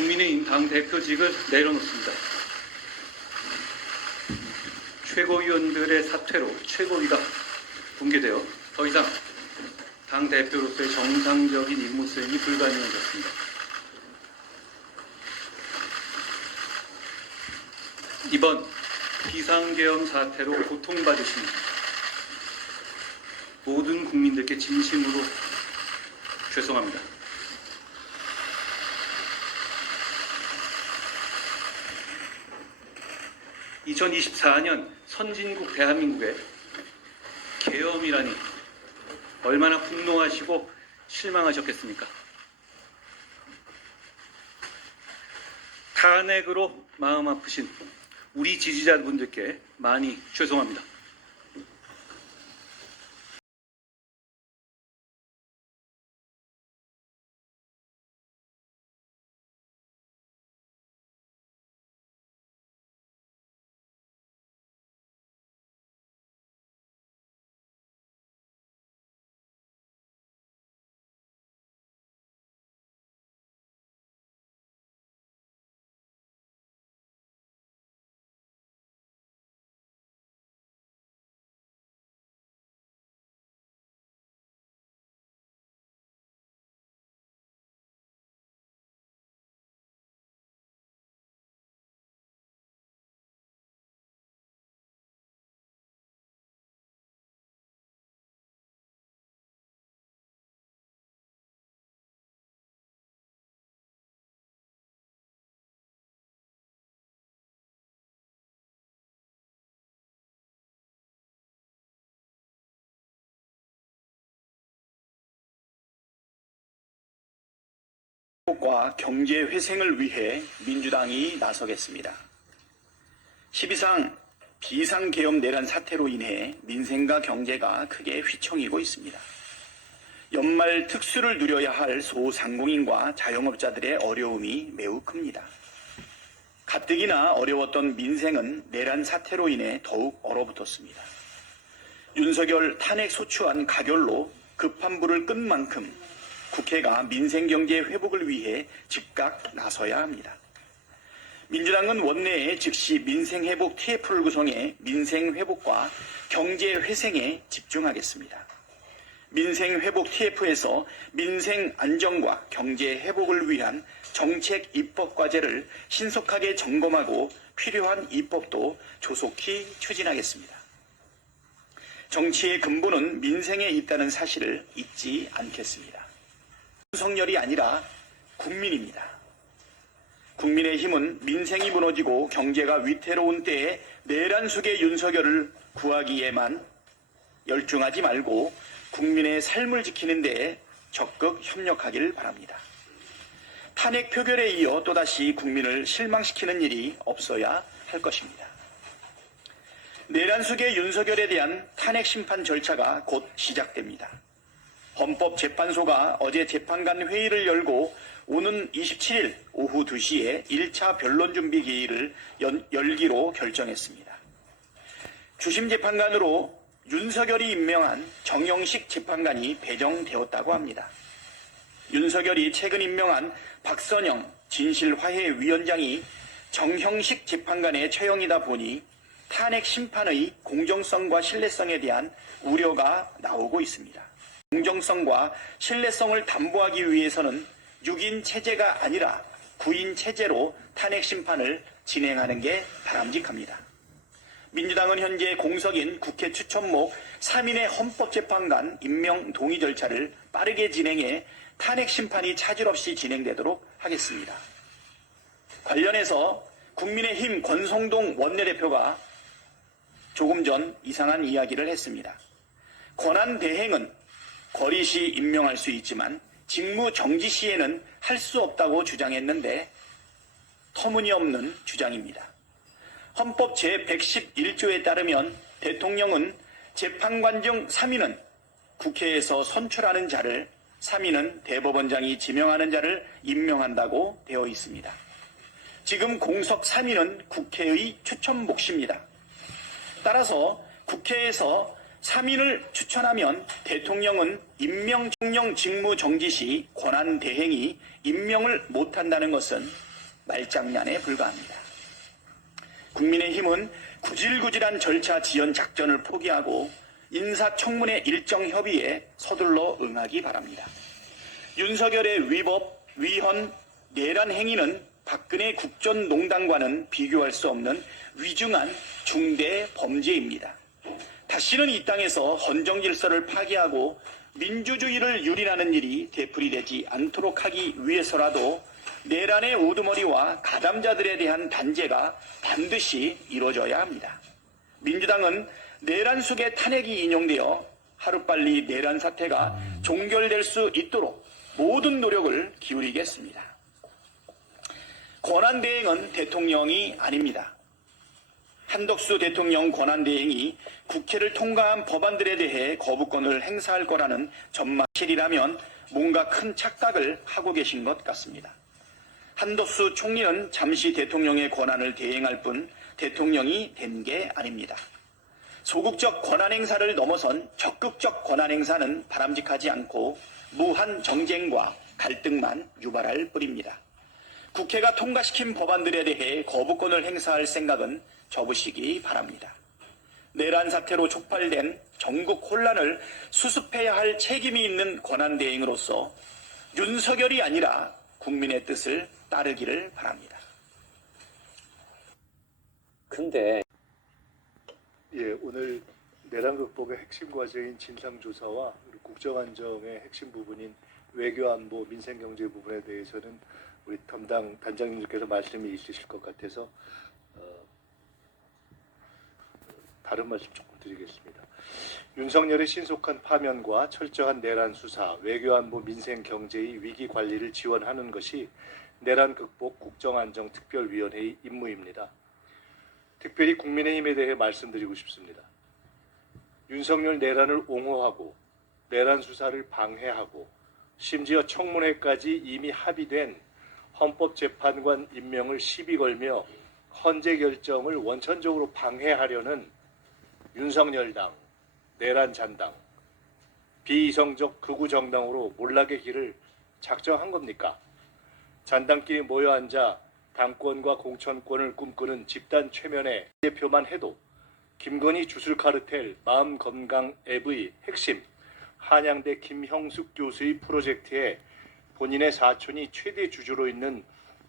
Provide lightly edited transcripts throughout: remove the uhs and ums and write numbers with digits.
국민의힘 당대표직을 내려놓습니다. 최고위원들의 사퇴로 최고위가 붕괴되어 더 이상 당대표로서의 정상적인 임무 수행이 불가능해졌습니다. 이번 비상계엄 사태로 고통받으신 모든 국민들께 진심으로 죄송합니다. (2024년) 선진국 대한민국의 계엄이라니 얼마나 분노하시고 실망하셨겠습니까? 탄핵으로 마음 아프신 우리 지지자분들께 많이 죄송합니다. 과 경제 회생을 위해 민주당이 나서겠습니다. 12상 비상계엄 내란 사태로 인해 민생과 경제가 크게 휘청이고 있습니다. 연말 특수를 누려야 할 소상공인과 자영업자들의 어려움이 매우 큽니다. 가뜩이나 어려웠던 민생은 내란 사태로 인해 더욱 얼어붙었습니다. 윤석열 탄핵 소추안 가결로 급한 불을 끈 만큼 국회가 민생경제 회복을 위해 즉각 나서야 합니다. 민주당은 원내에 즉시 민생회복 TF를 구성해 민생회복과 경제회생에 집중하겠습니다. 민생회복 TF에서 민생안정과 경제회복을 위한 정책 입법과제를 신속하게 점검하고 필요한 입법도 조속히 추진하겠습니다. 정치의 근본은 민생에 있다는 사실을 잊지 않겠습니다. 윤석열이 아니라 국민입니다. 국민의힘은 민생이 무너지고 경제가 위태로운 때에 내란 속의 윤석열을 구하기에만 열중하지 말고 국민의 삶을 지키는 데에 적극 협력하길 바랍니다. 탄핵 표결에 이어 또다시 국민을 실망시키는 일이 없어야 할 것입니다. 내란 속의 윤석열에 대한 탄핵 심판 절차가 곧 시작됩니다. 헌법재판소가 어제 재판관 회의를 열고 오는 27일 오후 2시에 1차 변론준비회의를 열기로 결정했습니다. 주심재판관으로 윤석열이 임명한 정영식 재판관이 배정되었다고 합니다. 윤석열이 최근 임명한 박선영 진실화해위원장이 정형식 재판관의 처형이다 보니 탄핵 심판의 공정성과 신뢰성에 대한 우려가 나오고 있습니다. 공정성과 신뢰성을 담보하기 위해서는 6인 체제가 아니라 9인 체제로 탄핵 심판을 진행하는 게 바람직합니다. 민주당은 현재 공석인 국회 추천목 3인의 헌법재판관 임명 동의 절차를 빠르게 진행해 탄핵 심판이 차질 없이 진행되도록 하겠습니다. 관련해서 국민의힘 권성동 원내대표가 조금 전 이상한 이야기를 했습니다. 권한대행은 거리 시 임명할 수 있지만 직무 정지 시에는 할 수 없다고 주장했는데 터무니없는 주장입니다. 헌법 제111조에 따르면 대통령은 재판관 중 3인은 국회에서 선출하는 자를 3인은 대법원장이 지명하는 자를 임명한다고 되어 있습니다. 지금 공석 3인은 국회의 추천 몫입니다. 따라서 국회에서 3인을 추천하면 대통령은 임명 직무 정지 시 권한 대행이 임명을 못한다는 것은 말장난에 불과합니다. 국민의힘은 구질구질한 절차 지연 작전을 포기하고 인사청문회 일정 협의에 서둘러 응하기 바랍니다. 윤석열의 위법, 위헌, 내란 행위는 박근혜 국정농단과는 비교할 수 없는 위중한 중대 범죄입니다. 다시는 이 땅에서 헌정 질서를 파괴하고 민주주의를 유린하는 일이 되풀이되지 않도록 하기 위해서라도 내란의 우두머리와 가담자들에 대한 단죄가 반드시 이루어져야 합니다. 민주당은 내란 속에 탄핵이 인용되어 하루빨리 내란 사태가 종결될 수 있도록 모든 노력을 기울이겠습니다. 권한대행은 대통령이 아닙니다. 한덕수 대통령 권한대행이 국회를 통과한 법안들에 대해 거부권을 행사할 거라는 전망실이라면 뭔가 큰 착각을 하고 계신 것 같습니다. 한덕수 총리는 잠시 대통령의 권한을 대행할 뿐 대통령이 된 게 아닙니다. 소극적 권한 행사를 넘어선 적극적 권한 행사는 바람직하지 않고 무한 정쟁과 갈등만 유발할 뿐입니다. 국회가 통과시킨 법안들에 대해 거부권을 행사할 생각은 접으시기 바랍니다. 내란 사태로 촉발된 전국 혼란을 수습해야 할 책임이 있는 권한대행으로서 윤석열이 아니라 국민의 뜻을 따르기를 바랍니다. 근데 예, 오늘 내란 극복의 핵심 과제인 진상조사와 국정안정의 핵심 부분인 외교안보, 민생경제 부분에 대해서는 우리 담당 단장님들께서 말씀이 있으실 것 같아서 다른 말씀 조금 드리겠습니다. 윤석열의 신속한 파면과 철저한 내란 수사, 외교안보, 민생경제의 위기 관리를 지원하는 것이 내란 극복 국정안정특별위원회의 임무입니다. 특별히 국민의힘에 대해 말씀드리고 싶습니다. 윤석열 내란을 옹호하고 내란 수사를 방해하고 심지어 청문회까지 이미 합의된 헌법재판관 임명을 시비 걸며 헌재 결정을 원천적으로 방해하려는 윤석열당, 내란 잔당, 비이성적 극우 정당으로 몰락의 길을 작정한 겁니까? 잔당끼리 모여 앉아 당권과 공천권을 꿈꾸는 집단 최면의 대표만 해도 김건희 주술 카르텔 마음건강 앱의 핵심 한양대 김형숙 교수의 프로젝트에 본인의 사촌이 최대 주주로 있는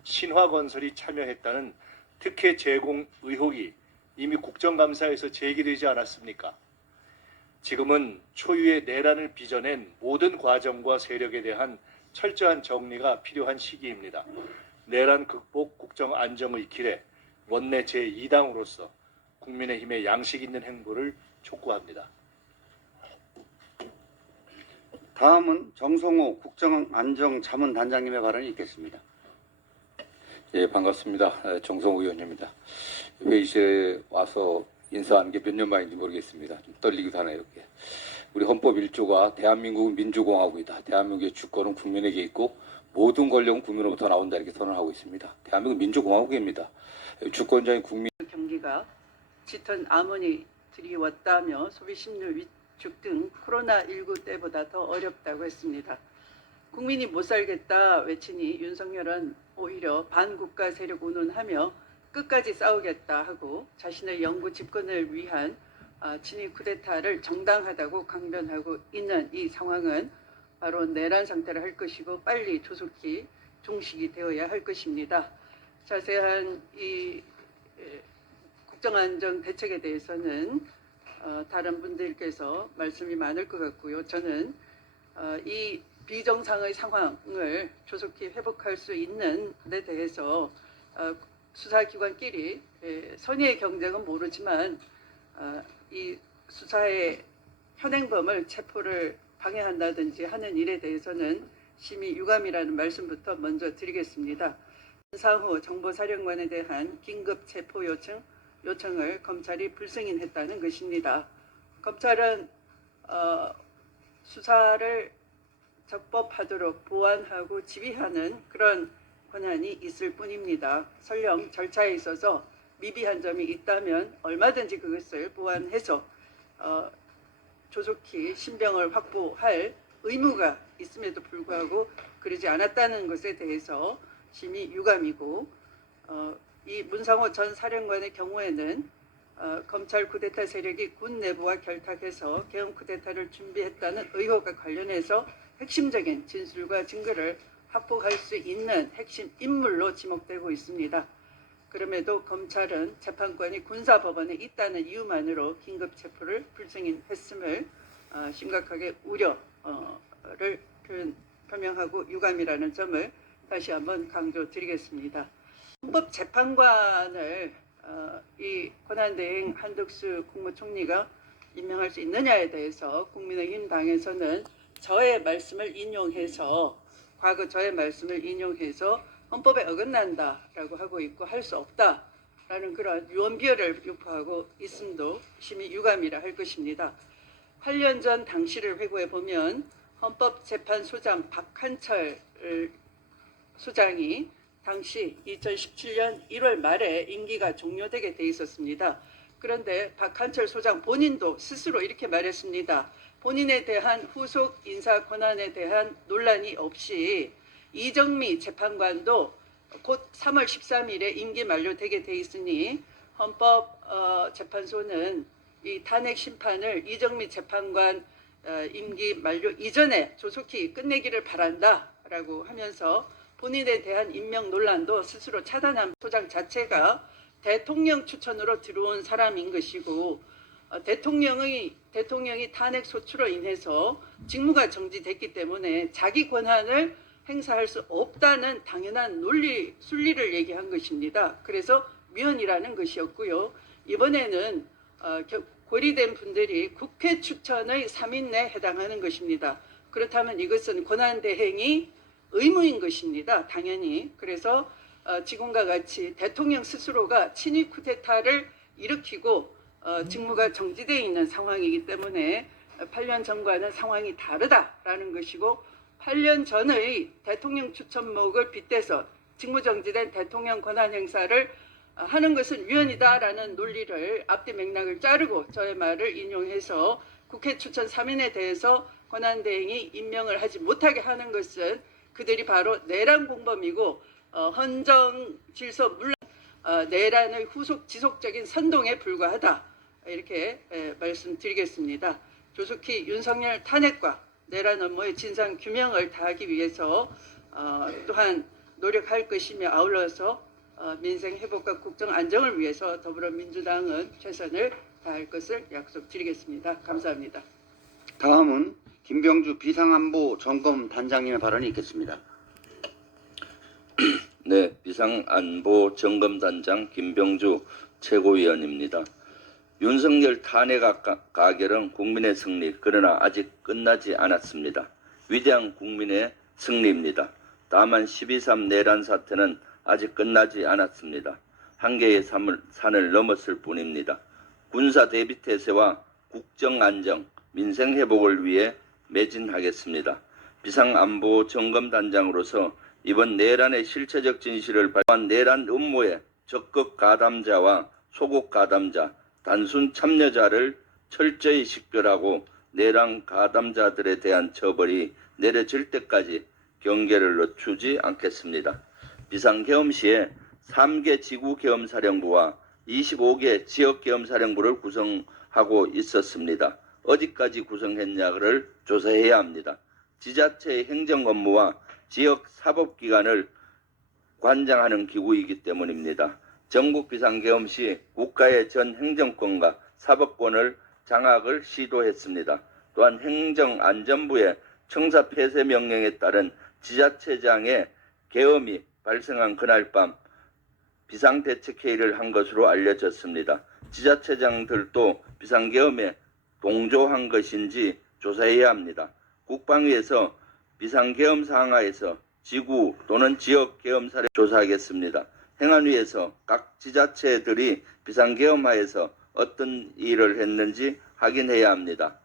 신화건설이 참여했다는 특혜 제공 의혹이 이미 국정감사에서 제기되지 않았습니까? 지금은 초유의 내란을 빚어낸 모든 과정과 세력에 대한 철저한 정리가 필요한 시기입니다. 내란 극복 국정 안정의 길에 원내 제2당으로서 국민의힘의 양식 있는 행보를 촉구합니다. 다음은 정성호 국정안정자문단장님의 발언이 있겠습니다. 예, 반갑습니다. 정성호 의원입니다. 회의실에 와서 인사하는 게 몇 년 만인지 모르겠습니다. 좀 떨리기도 하네요. 이렇게. 우리 헌법 1조가 대한민국은 민주공화국이다. 대한민국의 주권은 국민에게 있고 모든 권력은 국민으로부터 나온다 이렇게 선언하고 있습니다. 대한민국은 민주공화국입니다. 주권자인 국민 경기가 짙은 암흑이 드리웠다며 소비 심리 위축 등 코로나19 때보다 더 어렵다고 했습니다. 국민이 못 살겠다 외치니 윤석열은 오히려 반국가 세력 운운하며 끝까지 싸우겠다 하고 자신의 영구 집권을 위한 친위 쿠데타를 정당하다고 강변하고 있는 이 상황은 바로 내란 상태를 할 것이고 빨리 조속히 종식이 되어야 할 것입니다. 자세한 이 국정안정 대책에 대해서는 다른 분들께서 말씀이 많을 것 같고요. 저는 이 비정상의 상황을 조속히 회복할 수 있는 데 대해서 수사기관끼리 선의의 경쟁은 모르지만 이 수사의 현행범을 체포를 방해한다든지 하는 일에 대해서는 심히 유감이라는 말씀부터 먼저 드리겠습니다. 윤상호 정보사령관에 대한 긴급 체포 요청을 검찰이 불승인했다는 것입니다. 검찰은 수사를 적법하도록 보완하고 지휘하는 그런 권한이 있을 뿐입니다. 설령 절차에 있어서 미비한 점이 있다면 얼마든지 그것을 보완해서 조속히 신병을 확보할 의무가 있음에도 불구하고 그러지 않았다는 것에 대해서 심히 유감이고 이 문상호 전 사령관의 경우에는 검찰 쿠데타 세력이 군 내부와 결탁해서 계엄 쿠데타를 준비했다는 의혹과 관련해서 핵심적인 진술과 증거를 확보할 수 있는 핵심 인물로 지목되고 있습니다. 그럼에도 검찰은 재판관이 군사법원에 있다는 이유만으로 긴급 체포를 불승인했음을 심각하게 우려를 표명하고 유감이라는 점을 다시 한번 강조드리겠습니다. 헌법재판관을 이 권한대행 한덕수 국무총리가 임명할 수 있느냐에 대해서 국민의힘 당에서는 과거 저의 말씀을 인용해서 헌법에 어긋난다라고 하고 있고 할 수 없다라는 그런 유언비어를 유포하고 있음도 심히 유감이라 할 것입니다. 8년 전 당시를 회고해 보면 헌법재판소장 박한철 소장이 당시 2017년 1월 말에 임기가 종료되게 돼 있었습니다. 그런데 박한철 소장 본인도 스스로 이렇게 말했습니다. 본인에 대한 후속 인사 권한에 대한 논란이 없이 이정미 재판관도 곧 3월 13일에 임기 만료되게 돼 있으니 헌법재판소는 이 탄핵 심판을 이정미 재판관 임기 만료 이전에 조속히 끝내기를 바란다라고 하면서 본인에 대한 임명 논란도 스스로 차단한 소장 자체가 대통령 추천으로 들어온 사람인 것이고 대통령이 탄핵 소추로 인해서 직무가 정지됐기 때문에 자기 권한을 행사할 수 없다는 당연한 순리를 얘기한 것입니다. 그래서 위헌이라는 것이었고요. 이번에는 고리된 분들이 국회 추천의 3인 내에 해당하는 것입니다. 그렇다면 이것은 권한대행이 의무인 것입니다. 당연히. 그래서 지금과 같이 대통령 스스로가 친위 쿠데타를 일으키고 직무가 정지되어 있는 상황이기 때문에 8년 전과는 상황이 다르다라는 것이고 8년 전의 대통령 추천목을 빗대서 직무정지된 대통령 권한 행사를 하는 것은 위헌이다라는 논리를 앞뒤 맥락을 자르고 저의 말을 인용해서 국회 추천 3인에 대해서 권한대행이 임명을 하지 못하게 하는 것은 그들이 바로 내란 공범이고 헌정 질서 물란 내란의 후속 지속적인 선동에 불과하다 이렇게 말씀드리겠습니다. 조속히 윤석열 탄핵과 내란 업무의 진상 규명을 다하기 위해서 또한 노력할 것이며 아울러서 민생 회복과 국정 안정을 위해서 더불어민주당은 최선을 다할 것을 약속드리겠습니다. 감사합니다. 다음은 김병주 비상안보 점검단장님의 발언이 있겠습니다. 네, 비상안보 점검단장 김병주 최고위원입니다. 윤석열 탄핵 가결은 국민의 승리, 그러나 아직 끝나지 않았습니다. 위대한 국민의 승리입니다. 다만 12.3 내란 사태는 아직 끝나지 않았습니다. 한계의 산을 넘었을 뿐입니다. 군사 대비태세와 국정 안정, 민생 회복을 위해 매진하겠습니다. 비상안보 점검단장으로서 이번 내란의 실체적 진실을 발표한 내란 음모의 적극 가담자와 소극 가담자, 단순 참여자를 철저히 식별하고 내란 가담자들에 대한 처벌이 내려질 때까지 경계를 늦추지 않겠습니다. 비상계엄 시에 3개 지구계엄사령부와 25개 지역계엄사령부를 구성하고 있었습니다. 어디까지 구성했냐를 조사해야 합니다. 지자체의 행정 업무와 지역 사법기관을 관장하는 기구이기 때문입니다. 전국 비상계엄 시 국가의 전 행정권과 사법권을 장악을 시도했습니다. 또한 행정안전부의 청사 폐쇄 명령에 따른 지자체장의 계엄이 발생한 그날 밤 비상대책회의를 한 것으로 알려졌습니다. 지자체장들도 비상계엄에 동조한 것인지 조사해야 합니다. 국방위에서 비상계엄 상하에서 지구 또는 지역 계엄 사례 조사하겠습니다. 행안위에서 각 지자체들이 비상계엄하에서 어떤 일을 했는지 확인해야 합니다.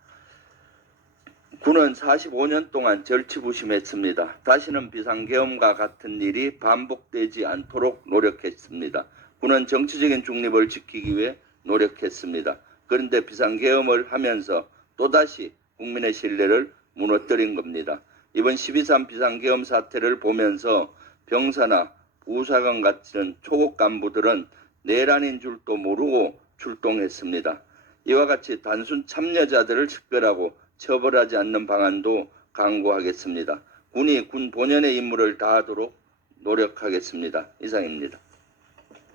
군은 45년 동안 절치부심했습니다. 다시는 비상계엄과 같은 일이 반복되지 않도록 노력했습니다. 군은 정치적인 중립을 지키기 위해 노력했습니다. 그런데 비상계엄을 하면서 또다시 국민의 신뢰를 무너뜨린 겁니다. 이번 12.3 비상계엄 사태를 보면서 병사나 우사관 같은 초급 간부들은 내란인 줄도 모르고 출동했습니다. 이와 같이 단순 참여자들을 식별하고 처벌하지 않는 방안도 강구하겠습니다. 군이 군 본연의 임무를 다하도록 노력하겠습니다. 이상입니다.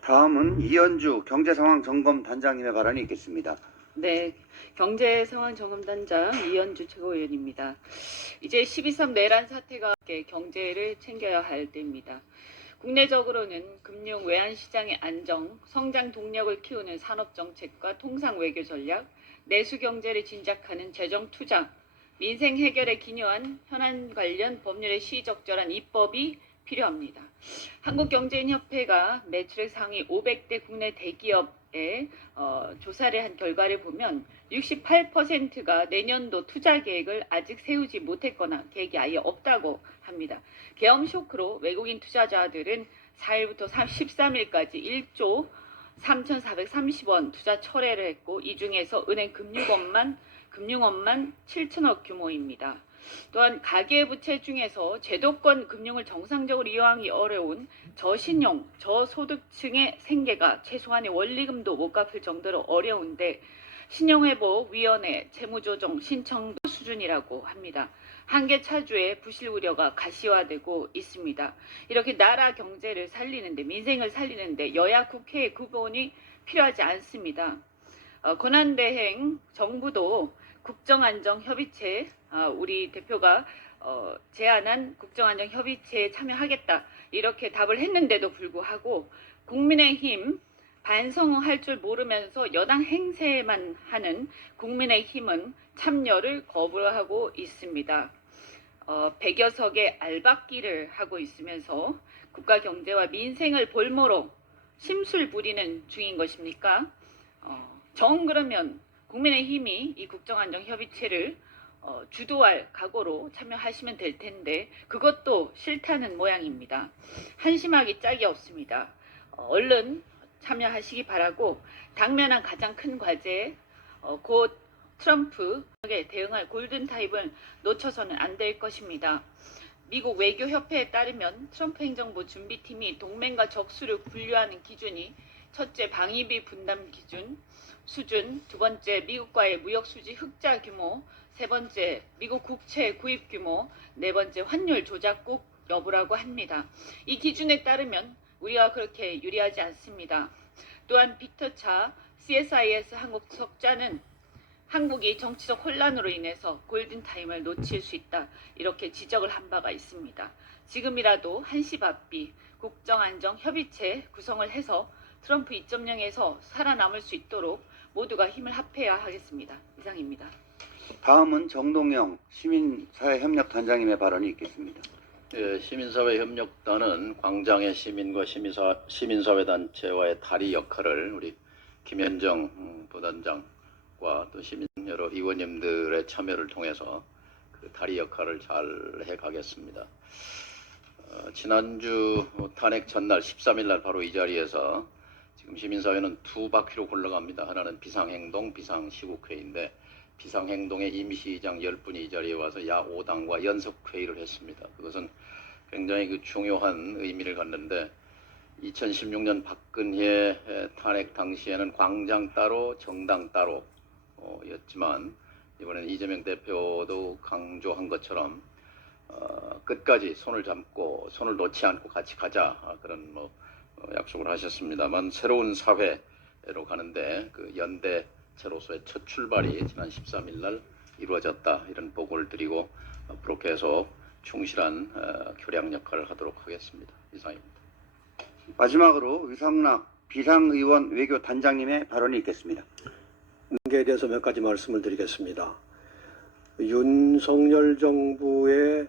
다음은 이현주 경제상황점검단장님의 발언이 있겠습니다. 네, 경제상황점검단장 이현주 최고위원입니다. 이제 12.3 내란 사태가 함께 경제를 챙겨야 할 때입니다. 국내적으로는 금융 외환시장의 안정, 성장 동력을 키우는 산업정책과 통상 외교 전략, 내수 경제를 진작하는 재정 투자, 민생 해결에 기여한 현안 관련 법률의 시적절한 입법이 필요합니다. 한국경제인협회가 매출액 상위 500대 국내 대기업에 조사를 한 결과를 보면 68%가 내년도 투자 계획을 아직 세우지 못했거나 계획이 아예 없다고 합니다. 계엄 쇼크로 외국인 투자자들은 4일부터 13일까지 1조 3,430원 투자 철회를 했고 이 중에서 은행 금융업만 7천억 규모입니다. 또한 가계부채 중에서 제도권 금융을 정상적으로 이용하기 어려운 저신용, 저소득층의 생계가 최소한의 원리금도 못 갚을 정도로 어려운데 신용회복위원회 채무조정 신청 수준이라고 합니다. 한계 차주의 부실 우려가 가시화되고 있습니다. 이렇게 나라 경제를 살리는데 민생을 살리는데 여야 국회의 구본이 필요하지 않습니다. 권한대행 정부도 국정안정협의체 우리 대표가 제안한 국정안정협의체에 참여하겠다 이렇게 답을 했는데도 불구하고 국민의힘 반성할 줄 모르면서 여당 행세만 하는 국민의힘은 참여를 거부하고 있습니다. 100여 석의 알박기를 하고 있으면서 국가 경제와 민생을 볼모로 심술 부리는 중인 것입니까? 정 그러면 국민의힘이 이 국정안정협의체를 주도할 각오로 참여하시면 될 텐데 그것도 싫다는 모양입니다. 한심하기 짝이 없습니다. 얼른 참여하시기 바라고 당면한 가장 큰 과제 곧 트럼프에 대응할 골든타임을 놓쳐서는 안 될 것입니다. 미국 외교협회에 따르면 트럼프 행정부 준비팀이 동맹과 적수를 분류하는 기준이 첫째 방위비 분담 기준 수준, 두 번째 미국과의 무역 수지 흑자 규모, 세 번째 미국 국채 구입 규모, 네 번째 환율 조작국 여부라고 합니다. 이 기준에 따르면 우리가 그렇게 유리하지 않습니다. 또한 빅터차 CSIS 한국 석자는 한국이 정치적 혼란으로 인해서 골든타임을 놓칠 수 있다 이렇게 지적을 한 바가 있습니다. 지금이라도 한시바삐 국정안정협의체 구성을 해서 트럼프 2.0에서 살아남을 수 있도록 모두가 힘을 합해야 하겠습니다. 이상입니다. 다음은 정동영 시민사회협력단장님의 발언이 있겠습니다. 예, 시민사회협력단은 광장의 시민과 시민사회단체와의 다리 역할을 우리 김현정 부단장과 또 시민 여러 의원님들의 참여를 통해서 그 다리 역할을 잘 해가겠습니다. 지난주 탄핵 전날 13일 날 바로 이 자리에서 지금 시민사회는 두 바퀴로 굴러갑니다. 하나는 비상행동, 비상시국회의인데 비상행동의 임시의장 10분이 이 자리에 와서 야 5당과 연석회의를 했습니다. 그것은 굉장히 중요한 의미를 갖는데 2016년 박근혜 탄핵 당시에는 광장 따로 정당 따로 였지만 이번엔 이재명 대표도 강조한 것처럼 끝까지 손을 잡고 손을 놓지 않고 같이 가자 그런 약속을 하셨습니다만 새로운 사회로 가는데 그 연대체로서의 첫 출발이 지난 13일 날 이루어졌다 이런 보고를 드리고 앞으로 계속 충실한 교량 역할을 하도록 하겠습니다. 이상입니다. 마지막으로 위성락 비상의원 외교단장님의 발언이 있겠습니다. 관계에 대해서 몇 가지 말씀을 드리겠습니다. 윤석열 정부의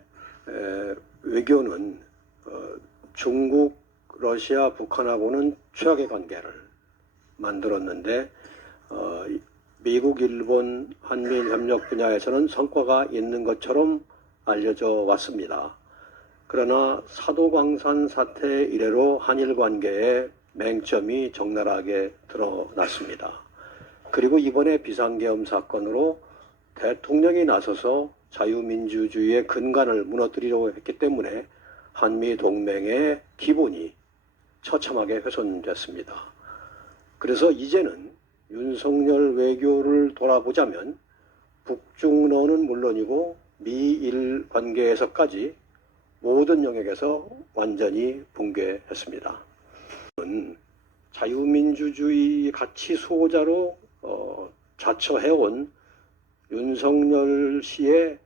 외교는 중국, 러시아, 북한하고는 최악의 관계를 만들었는데 미국, 일본, 한미일 협력 분야에서는 성과가 있는 것처럼 알려져 왔습니다. 그러나 사도광산 사태 이래로 한일 관계에 맹점이 적나라하게 드러났습니다. 그리고 이번에 비상계엄 사건으로 대통령이 나서서 자유민주주의의 근간을 무너뜨리려고 했기 때문에 한미 동맹의 기본이 처참하게 훼손됐습니다. 그래서 이제는 윤석열 외교를 돌아보자면 북중러는 물론이고 미일 관계에서까지 모든 영역에서 완전히 붕괴했습니다. 자유민주주의 가치 수호자로 자처해온 윤석열 씨의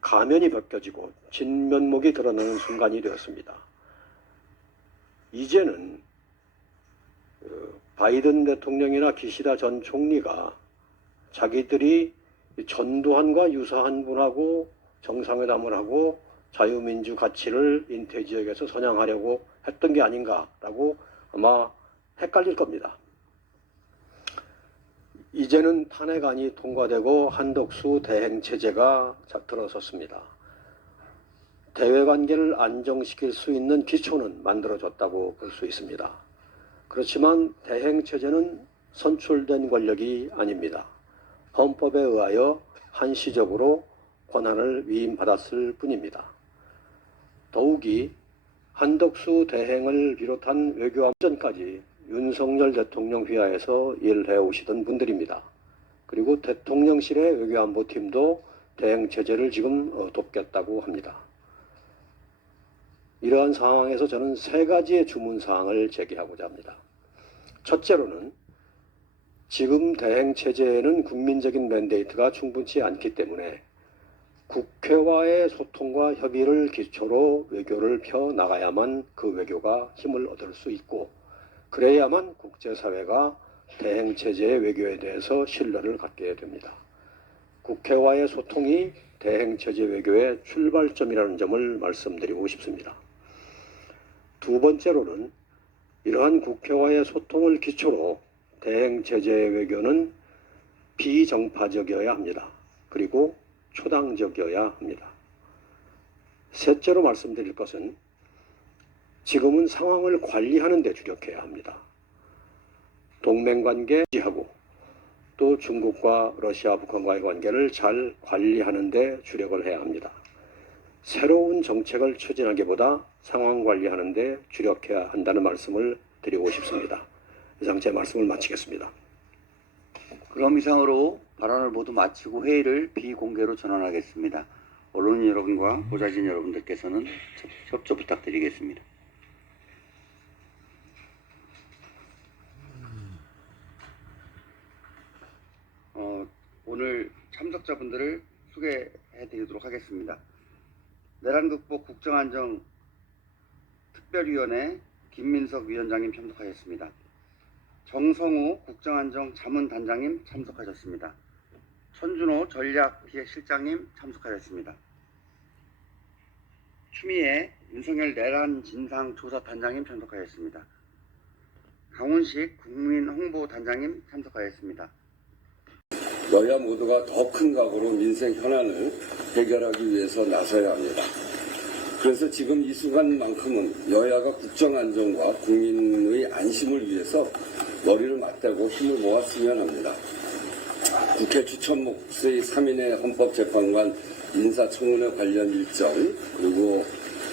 가면이 벗겨지고 진면목이 드러나는 순간이 되었습니다. 이제는 바이든 대통령이나 기시다 전 총리가 자기들이 전두환과 유사한 분하고 정상회담을 하고 자유민주 가치를 인태지역에서 선양하려고 했던 게 아닌가라고 아마 헷갈릴 겁니다. 이제는 탄핵안이 통과되고 한덕수 대행체제가 들어섰습니다. 대외관계를 안정시킬 수 있는 기초는 만들어졌다고 볼 수 있습니다. 그렇지만 대행체제는 선출된 권력이 아닙니다. 헌법에 의하여 한시적으로 권한을 위임받았을 뿐입니다. 더욱이 한덕수 대행을 비롯한 외교안 전까지 윤석열 대통령 휘하에서 일해 오시던 분들입니다. 그리고 대통령실의 외교안보팀도 대행체제를 지금 돕겠다고 합니다. 이러한 상황에서 저는 세 가지의 주문사항을 제기하고자 합니다. 첫째로는 지금 대행체제에는 국민적인 맨데이트가 충분치 않기 때문에 국회와의 소통과 협의를 기초로 외교를 펴나가야만 그 외교가 힘을 얻을 수 있고 그래야만 국제사회가 대행체제의 외교에 대해서 신뢰를 갖게 됩니다. 국회와의 소통이 대행체제 외교의 출발점이라는 점을 말씀드리고 싶습니다. 두 번째로는 이러한 국회와의 소통을 기초로 대행체제의 외교는 비정파적이어야 합니다. 그리고 초당적이어야 합니다. 셋째로 말씀드릴 것은 지금은 상황을 관리하는 데 주력해야 합니다. 동맹관계 유지하고 또 중국과 러시아, 북한과의 관계를 잘 관리하는 데 주력을 해야 합니다. 새로운 정책을 추진하기보다 상황 관리하는 데 주력해야 한다는 말씀을 드리고 싶습니다. 이상 제 말씀을 마치겠습니다. 그럼 이상으로 발언을 모두 마치고 회의를 비공개로 전환하겠습니다. 언론인 여러분과 보좌진 여러분들께서는 협조 부탁드리겠습니다. 오늘 참석자분들을 소개해드리도록 하겠습니다. 내란극복 국정안정 특별위원회 김민석 위원장님 참석하셨습니다. 정성우 국정안정 자문단장님 참석하셨습니다. 천준호 전략기획실장님 참석하셨습니다. 추미애 윤석열 내란 진상조사단장님 참석하셨습니다. 강훈식 국민홍보단장님 참석하였습니다. 여야 모두가 더 큰 각오로 민생 현안을 해결하기 위해서 나서야 합니다. 그래서 지금 이 순간만큼은 여야가 국정 안정과 국민의 안심을 위해서 머리를 맞대고 힘을 모았으면 합니다. 국회 추천 목소리 3인의 헌법재판관 인사청문회 관련 일정 그리고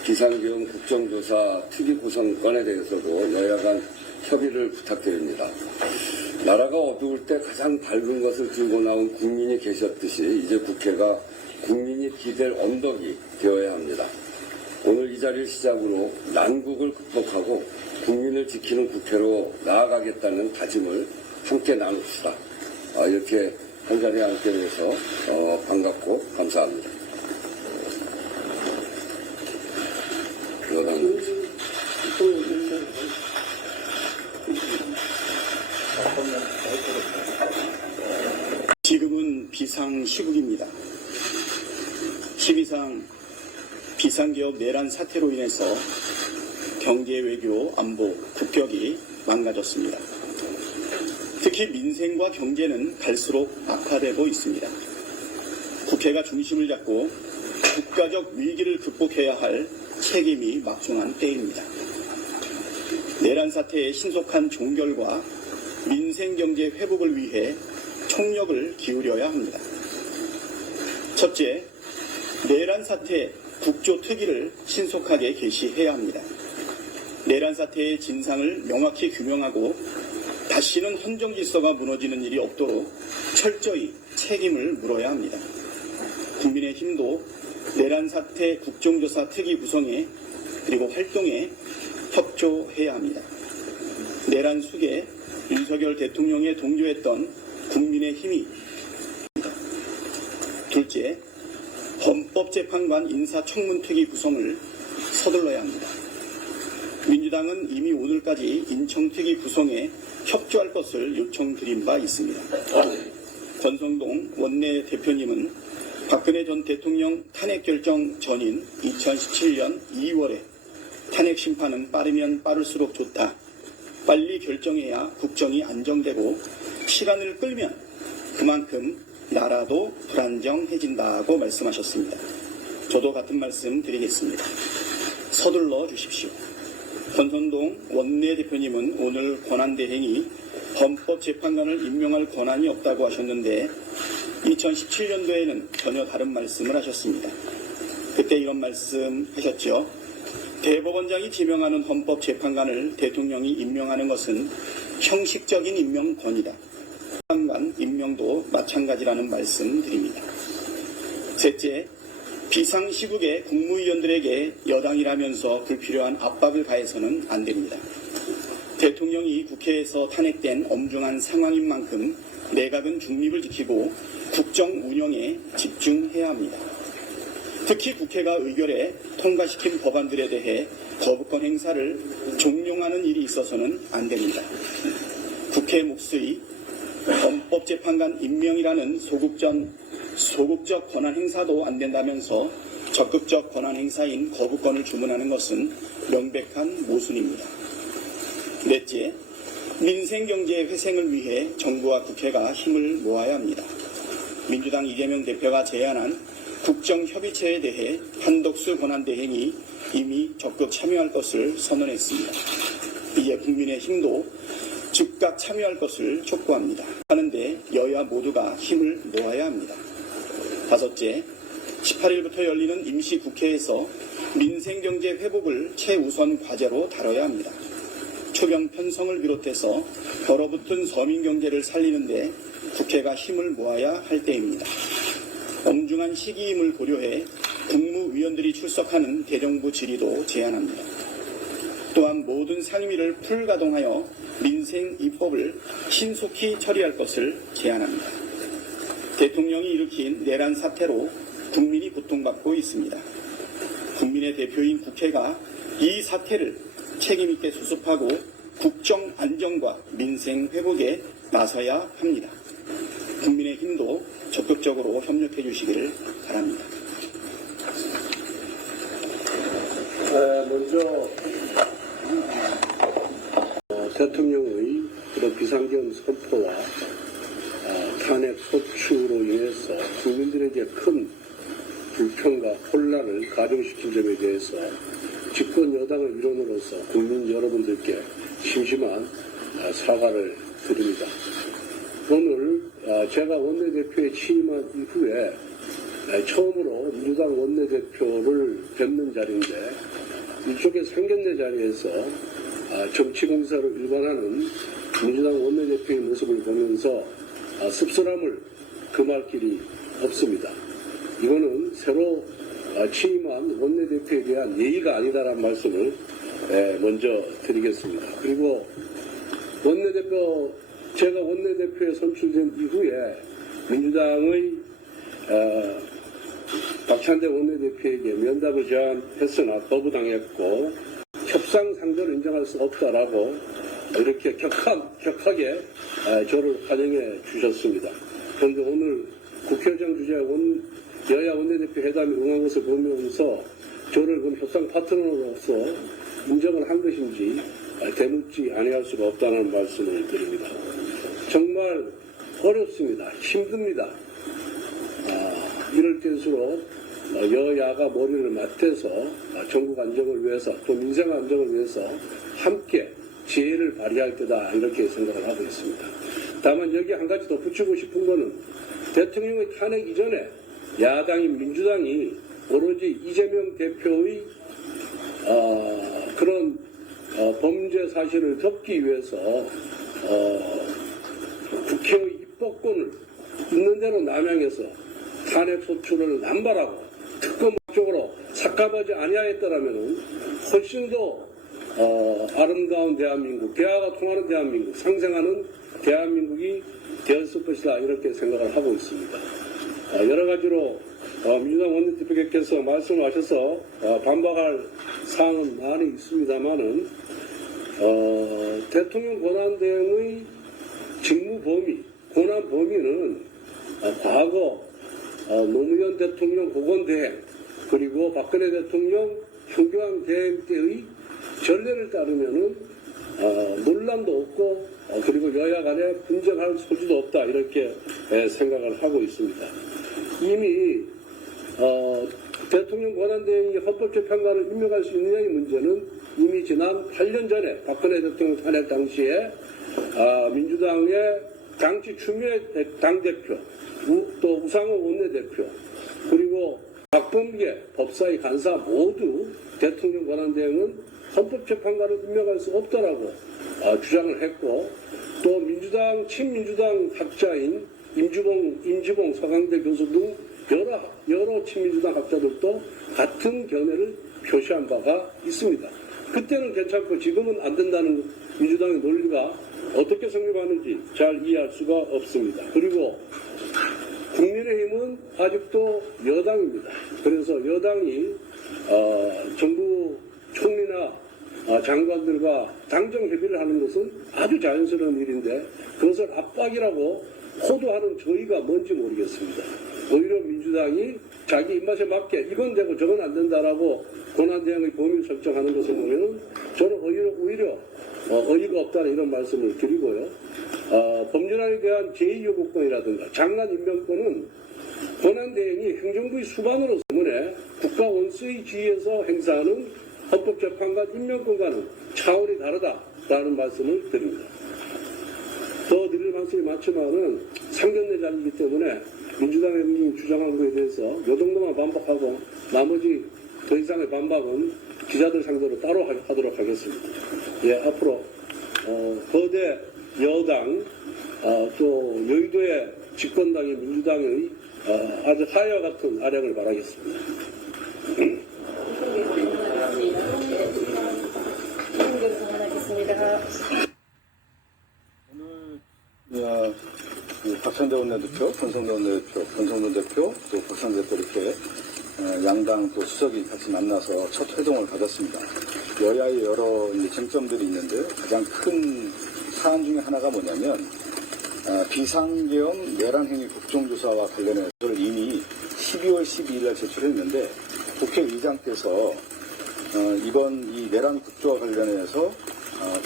비상계엄 국정조사 특위 구성건에 대해서도 여야 간 협의를 부탁드립니다. 나라가 어두울 때 가장 밝은 것을 들고 나온 국민이 계셨듯이 이제 국회가 국민이 기댈 언덕이 되어야 합니다. 오늘 이 자리를 시작으로 난국을 극복하고 국민을 지키는 국회로 나아가겠다는 다짐을 함께 나눕시다. 이렇게 한 자리에 앉게 돼서 반갑고 감사합니다. 지금은 비상 시국입니다. 12상 비상기업 내란 사태로 인해서 경제, 외교, 안보, 국격이 망가졌습니다. 특히 민생과 경제는 갈수록 악화되고 있습니다. 국회가 중심을 잡고 국가적 위기를 극복해야 할 책임이 막중한 때입니다. 내란 사태의 신속한 종결과 민생 경제 회복을 위해 총력을 기울여야 합니다. 첫째, 내란 사태 국조 특위를 신속하게 개시해야 합니다. 내란 사태의 진상을 명확히 규명하고 다시는 헌정 질서가 무너지는 일이 없도록 철저히 책임을 물어야 합니다. 국민의힘도 내란 사태 국정조사 특위 구성에 그리고 활동에 협조해야 합니다. 내란 숙에 윤석열 대통령에 동조했던 국민의힘이 둘째, 헌법재판관 인사청문특위 구성을 서둘러야 합니다. 민주당은 이미 오늘까지 인청특위 구성에 협조할 것을 요청드린 바 있습니다. 권성동 원내 대표님은 박근혜 전 대통령 탄핵 결정 전인 2017년 2월에 탄핵 심판은 빠르면 빠를수록 좋다. 빨리 결정해야 국정이 안정되고 시간을 끌면 그만큼 나라도 불안정해진다고 말씀하셨습니다. 저도 같은 말씀 드리겠습니다. 서둘러 주십시오. 권선동 원내대표님은 오늘 권한대행이 헌법재판관을 임명할 권한이 없다고 하셨는데 2017년도에는 전혀 다른 말씀을 하셨습니다. 그때 이런 말씀 하셨죠. 대법원장이 지명하는 헌법재판관을 대통령이 임명하는 것은 형식적인 임명권이다. 재판관 임명도 마찬가지라는 말씀 드립니다. 셋째, 비상시국에 국무위원들에게 여당이라면서 불필요한 압박을 가해서는 안 됩니다. 대통령이 국회에서 탄핵된 엄중한 상황인 만큼 내각은 중립을 지키고 국정 운영에 집중해야 합니다. 특히 국회가 의결해 통과시킨 법안들에 대해 거부권 행사를 종용하는 일이 있어서는 안 됩니다. 국회 몫의 헌법재판관 임명이라는 소극적 권한 행사도 안 된다면서 적극적 권한 행사인 거부권을 주문하는 것은 명백한 모순입니다. 넷째, 민생경제 회생을 위해 정부와 국회가 힘을 모아야 합니다. 민주당 이재명 대표가 제안한 국정협의체에 대해 한덕수 권한대행이 이미 적극 참여할 것을 선언했습니다. 이제 국민의힘도 즉각 참여할 것을 촉구합니다. 하는데 여야 모두가 힘을 모아야 합니다. 다섯째, 18일부터 열리는 임시국회에서 민생경제 회복을 최우선 과제로 다뤄야 합니다. 초병 편성을 비롯해서 벌어붙은 서민경제를 살리는데 국회가 힘을 모아야 할 때입니다. 엄중한 시기임을 고려해 국무위원들이 출석하는 대정부 질의도 제안합니다. 또한 모든 상임위를 풀가동하여 민생 입법을 신속히 처리할 것을 제안합니다. 대통령이 일으킨 내란 사태로 국민이 고통받고 있습니다. 국민의 대표인 국회가 이 사태를 책임있게 수습하고 국정 안정과 민생 회복에 나서야 합니다. 국민의힘도 적극적으로 협력해 주시기를 바랍니다. 먼저 대통령의 그런 비상경 선포와 탄핵 소추로 인해서 국민들에게 큰 불평과 혼란을 가중시킨 점에 대해서 집권 여당의 일원으로서 국민 여러분들께 심심한 사과를 드립니다. 오늘 제가 원내대표에 취임한 이후에 처음으로 민주당 원내대표를 뵙는 자리인데 일종의 상견례 자리에서 정치공사를 일관하는 민주당 원내대표의 모습을 보면서 씁쓸함을 금할 길이 없습니다. 이거는 새로 취임한 원내대표에 대한 예의가 아니다라는 말씀을 먼저 드리겠습니다. 그리고 제가 원내대표에 선출된 이후에 민주당의 박찬대 원내대표에게 면담을 제안했으나 거부당했고 협상 상대를 인정할 수 없다라고 이렇게 격하게 저를 환영해 주셨습니다. 그런데 오늘 국회의장 주재한 여야 원내대표 회담에 응한 것을 보면서 저를 그럼 협상 파트너로서 인정을 한 것인지 되묻지 아니할 수가 없다는 말씀을 드립니다. 정말 어렵습니다. 힘듭니다. 이럴 때일수록 여야가 머리를 맞대서 전국 안정을 위해서 또 민생 안정을 위해서 함께 지혜를 발휘할 때다 이렇게 생각을 하고 있습니다. 다만 여기 한 가지 더 붙이고 싶은 거는 대통령의 탄핵 이전에 야당인 민주당이 오로지 이재명 대표의 그런 범죄 사실을 덮기 위해서 국회의 입법권을 있는 대로 남용해서 탄핵 소추를 남발하고 특검 쪽으로 삭감하지 아니하였더라면 훨씬 더 아름다운 대한민국, 대화가 통하는 대한민국, 상생하는 대한민국이 되었을 것이다 이렇게 생각을 하고 있습니다. 여러 가지로 민주당 원내대표께서 말씀하셔서 반박할 사항은 많이 있습니다만은 대통령 권한대행의 직무 범위, 권한 범위는 과거 노무현 대통령 보건대행 그리고 박근혜 대통령 현교안 대행 때의 전례를 따르면은 논란도 없고 그리고 여야 간에 분쟁할 소지도 없다 이렇게 생각을 하고 있습니다. 이미 대통령 권한대행이 헌법재판관을 임명할 수 있느냐의 문제는 이미 지난 8년 전에 박근혜 대통령 탄핵 당시에 민주당의 당시 추미애 당대표 또 우상호 원내대표 그리고 박범계 법사위 간사 모두 대통령 권한대행은 헌법재판관을 임명할 수 없다라고 주장을 했고 또 민주당 친민주당 학자인 임지봉 서강대 교수 등 여러 친민주당 학자들도 같은 견해를 표시한 바가 있습니다. 그때는 괜찮고 지금은 안 된다는 민주당의 논리가 어떻게 성립하는지 잘 이해할 수가 없습니다. 그리고 국민의힘은 아직도 여당입니다. 그래서 여당이 정부 총리나 장관들과 당정 협의를 하는 것은 아주 자연스러운 일인데 그것을 압박이라고 호도하는 저희가 뭔지 모르겠습니다. 오히려 민주당이 자기 입맛에 맞게 이건 되고 저건 안 된다라고 권한대행의 범위를 설정하는 것을 보면 저는 오히려 어이가 없다는 이런 말씀을 드리고요. 범죄란에 대한 제2요구권이라든가 장관 임명권은 권한대행이 행정부의 수반으로 때문에 국가 원수의 지위에서 행사하는 헌법재판관 임명권과는 차원이 다르다라는 말씀을 드립니다. 더 드릴 말씀이 많지만은 상견례 자리이기 때문에 민주당이 주장한 것에 대해서 요 정도만 반박하고 나머지 더 이상의 반박은 기자들 상대로 따로 하도록 하겠습니다. 예, 앞으로 거대 여당 또 여의도의 집권당인 민주당의 아주 하야 같은 아량을 바라겠습니다. 오늘 박찬대 원내대표, 권성동 원내대표, 또 박찬대 대표 이렇게 양당 또 수석이 같이 만나서 첫 회동을 가졌습니다. 여야의 여러 쟁점들이 있는데 가장 큰 사안 중에 하나가 뭐냐면 비상계엄 내란행위 국정조사와 관련해서 이미 12월 12일 날 제출했는데 국회의장께서 이번 이 내란 국조와 관련해서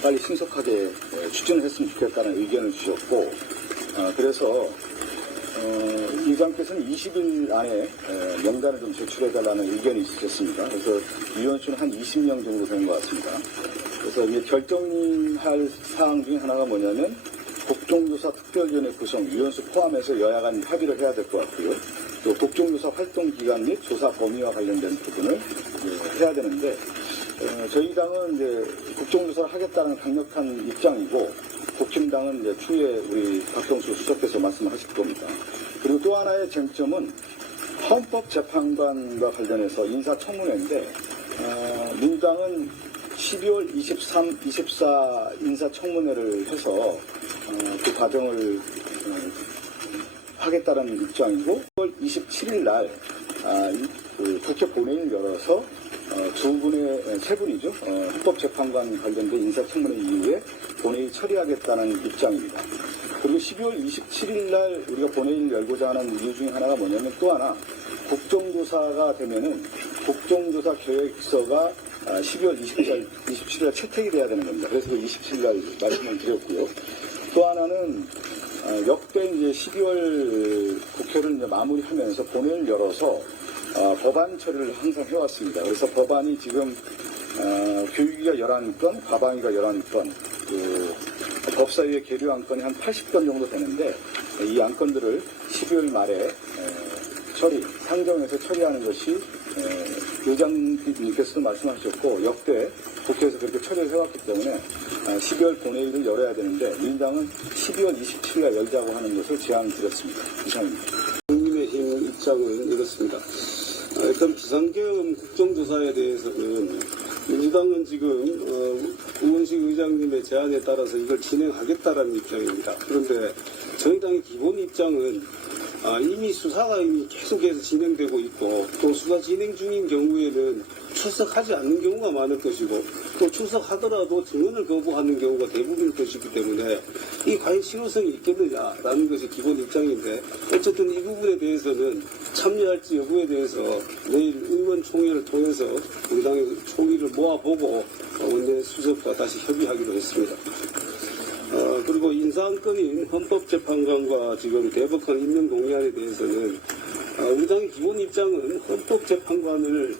빨리 신속하게 추진을 했으면 좋겠다는 의견을 주셨고 그래서 의장께서는 20일 안에 명단을 좀 제출해달라는 의견이 있으셨습니다. 그래서 위원수는 한 20명 정도 되는 것 같습니다. 그래서 이게 결정할 사항 중에 하나가 뭐냐면 국정조사 특별위원회 구성, 위원수 포함해서 여야 간 합의를 해야 될 것 같고요. 또 국정조사 활동 기간 및 조사 범위와 관련된 부분을 해야 되는데 저희 당은 이제 국정조사를 하겠다는 강력한 입장이고 국힘당은 이제 추후에 우리 박병수 수석께서 말씀하실 겁니다. 그리고 또 하나의 쟁점은 헌법재판관과 관련해서 인사청문회인데 민주당은 12월 23, 24 인사청문회를 해서 그 과정을 하겠다는 입장이고 10월 27일 날 국회 본회의를 열어서 세 분이죠. 헌법재판관 관련된 인사청문회 이후에 본회의 처리하겠다는 입장입니다. 그리고 12월 27일 날 우리가 본회의를 열고자 하는 이유 중에 하나가 뭐냐면 또 하나 국정조사가 되면은 국정조사 계획서가 12월 27일 날 채택이 돼야 되는 겁니다. 그래서 27일 날 말씀을 드렸고요. 또 하나는 역대 이제 12월 국회를 이제 마무리하면서 본회의를 열어서 법안 처리를 항상 해왔습니다. 그래서 법안이 지금 교육위가 11건, 과방위가 11건, 법사위의 계류 안건이 한 80건 정도 되는데 이 안건들을 12월 말에 상정해서 처리하는 것이 의장님께서도 말씀하셨고 역대 국회에서 그렇게 처리를 해왔기 때문에 12월 본회의를 열어야 되는데 민주당은 12월 27일에 열자고 하는 것을 제안드렸습니다. 이상입니다. 국민의힘 입장은 이렇습니다. 일단 비상계엄 국정조사에 대해서는 민주당은 지금 우원식 의장님의 제안에 따라서 이걸 진행하겠다라는 입장입니다. 그런데 저희 당의 기본 입장은 이미 수사가 계속해서 진행되고 있고 또 수사 진행 중인 경우에는 출석하지 않는 경우가 많을 것이고 또 출석하더라도 증언을 거부하는 경우가 대부분일 것이기 때문에 이 과연 실효성이 있겠느냐라는 것이 기본 입장인데 어쨌든 이 부분에 대해서는 참여할지 여부에 대해서 내일 의원총회를 통해서 우리 당의 총의를 모아보고 원내 수석과 다시 협의하기로 했습니다. 그리고 인사안건인 헌법재판관과 지금 대법관 임명 동의안에 대해서는 우리 당의 기본 입장은 헌법재판관을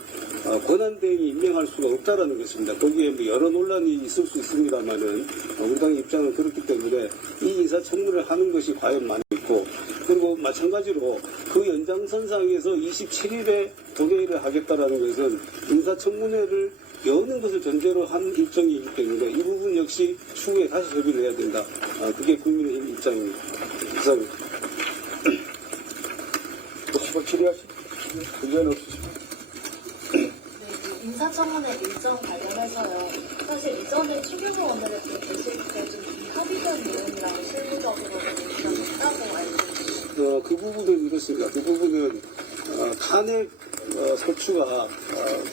권한대행이 임명할 수가 없다라는 것입니다. 거기에 뭐 여러 논란이 있을 수 있습니다만은 우리 당의 입장은 그렇기 때문에 이 인사청문회를 하는 것이 과연 많이 있고 그리고 마찬가지로 그 연장선상에서 27일에 본회의를 하겠다라는 것은 인사청문회를 여는 것을 전제로 한 일정이기 때문에 이 부분 역시 추후에 다시 협의를 해야 된다. 그게 국민의힘 입장입니다. 감사합니다. 혹시 뭐 질의하실 의견 없으십니까? 네, 인사청문회 일정 관련해서요. 사실 이전에 추경호 원내대표 계실 때 좀 합의된 내용이라고 실무적으로 있다고 알고 있습니다. 그 부분은 이렇습니다. 그 부분은 탄핵 소추가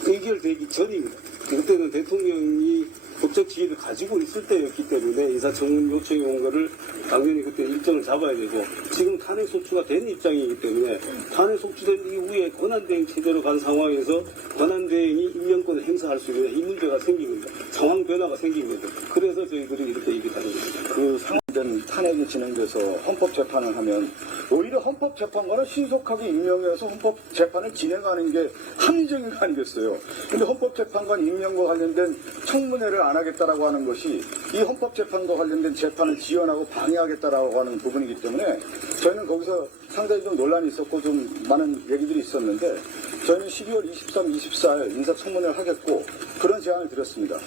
의결되기 전입니다. 그때는 대통령이 법적 지위를 가지고 있을 때였기 때문에 인사청문 요청이 온 거를 당연히 그때 일정을 잡아야 되고 지금 탄핵 소추가 된 입장이기 때문에 탄핵 소추된 이후에 권한대행 체제로 간 상황에서 권한대행이 임명권을 행사할 수 있는 이 문제가 생긴 겁니다. 상황 변화가 생긴 거죠. 그래서 저희들이 이렇게 얘기하는 겁니다. 그 상황된 탄핵이 진행돼서 헌법재판을 하면 오히려 헌법재판관을 신속하게 임명해서 헌법재판을 진행하는 게 합리적인 거 아니겠어요. 근데 헌법재판관 임명과 관련된 청문회를 안 하겠다라고 하는 것이 이 헌법재판과 관련된 재판을 지연하고 방해하겠다라고 하는 부분이기 때문에 저희는 거기서 상당히 좀 논란이 있었고 좀 많은 얘기들이 있었는데 저희는 12월 23, 24일 인사청문회를 하겠고 그런 제안을 드렸습니다.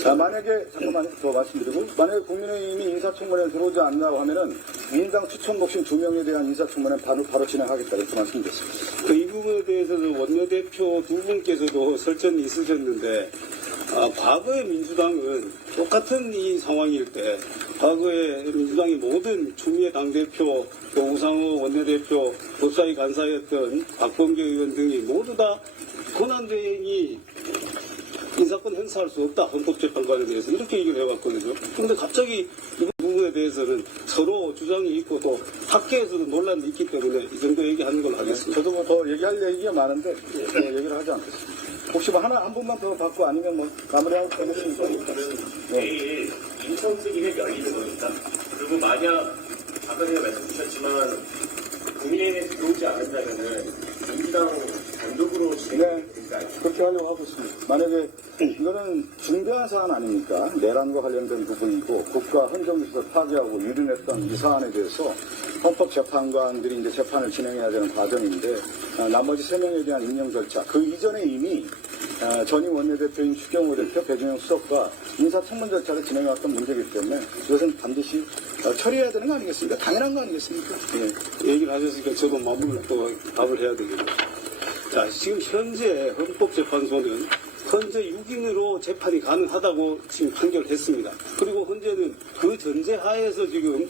자, 만약에 잠깐만 더 말씀드리고 만약에 국민의힘이 인사청문회에 들어오지 않는다고 하면은 민주당 추천 복심 2명에 대한 인사청문회는 바로 진행하겠다 이렇게 말씀드렸습니다. 이 부분에 대해서도 원내대표 두 분께서도 설전이 있으셨는데 과거의 민주당은 똑같은 이 상황일 때 과거에 민주당의 모든 추미애 당대표, 또 우상호 원내대표, 법사위 간사였던 박범계 의원 등이 모두 다 권한대행이 인사권 행사할 수 없다. 헌법재판관에 대해서 이렇게 얘기를 해왔거든요. 그런데 갑자기 이 부분에 대해서는 서로 주장이 있고 또 학계에서도 논란이 있기 때문에 이 정도 얘기하는 걸로 하겠습니다. 저도 뭐 더 얘기할 얘기가 많은데 얘기를 하지 않겠습니다. 혹시 뭐 한 분만 더 받고 아니면 뭐 마무리하고 되겠습니까? 내일 인천특위가 열리는 겁니다. 그리고 만약 아까 제가 말씀 주셨지만 국민의힘에 들어오지 않는다면은 민주당 단독으로 진행됩니다. 그렇게 하려고 하고 있습니다. 만약에 이거는 중대한 사안 아닙니까? 내란과 관련된 부분이고 국가 헌정질서 파괴하고 유린했던 이 사안에 대해서 헌법재판관들이 이제 재판을 진행해야 되는 과정인데 나머지 3명에 대한 임명 절차 그 이전에 이미 전임 원내대표인 추경호 대표, 배준영 수석과 인사청문 절차를 진행해왔던 문제이기 때문에 이것은 반드시 처리해야 되는 거 아니겠습니까? 당연한 거 아니겠습니까? 예, 얘기를 하셨으니까 저도 마무리를 또 답을 해야 되겠네요. 자, 지금 현재 헌법재판소는 현재 6인으로 재판이 가능하다고 지금 판결했습니다. 그리고 현재는 그 전제 하에서 지금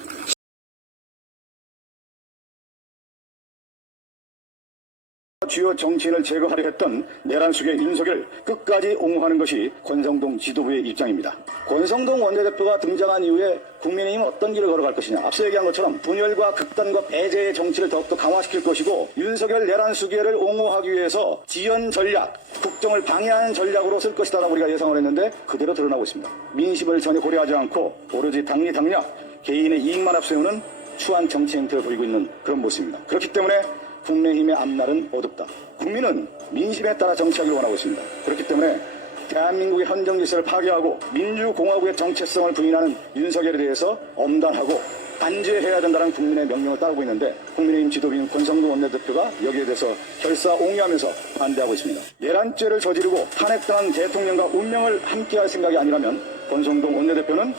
주요 정치인을 제거하려 했던 내란 속의 윤석열을 끝까지 옹호하는 것이 권성동 지도부의 입장입니다. 권성동 원내대표가 등장한 이후에 국민의힘은 어떤 길을 걸어갈 것이냐. 앞서 얘기한 것처럼 분열과 극단과 배제의 정치를 더욱더 강화시킬 것이고 윤석열 내란 수계를 옹호하기 위해서 지연 전략, 국정을 방해하는 전략으로 쓸 것이다라고 우리가 예상을 했는데 그대로 드러나고 있습니다. 민심을 전혀 고려하지 않고 오로지 당리 당략, 개인의 이익만 앞세우는 추한 정치 행태를 보이고 있는 그런 모습입니다. 그렇기 때문에 국민의힘의 앞날은 어둡다. 국민은 민심에 따라 정치하기를 원하고 있습니다. 그렇기 때문에 대한민국의 헌정 질서를 파괴하고 민주공화국의 정체성을 부인하는 윤석열에 대해서 엄단하고 단죄해야 된다는 국민의 명령을 따르고 있는데 국민의힘 지도부인 권성동 원내대표가 여기에 대해서 결사옹위하면서 반대하고 있습니다. 내란죄를 저지르고 탄핵당한 대통령과 운명을 함께할 생각이 아니라면 권성동 원내대표는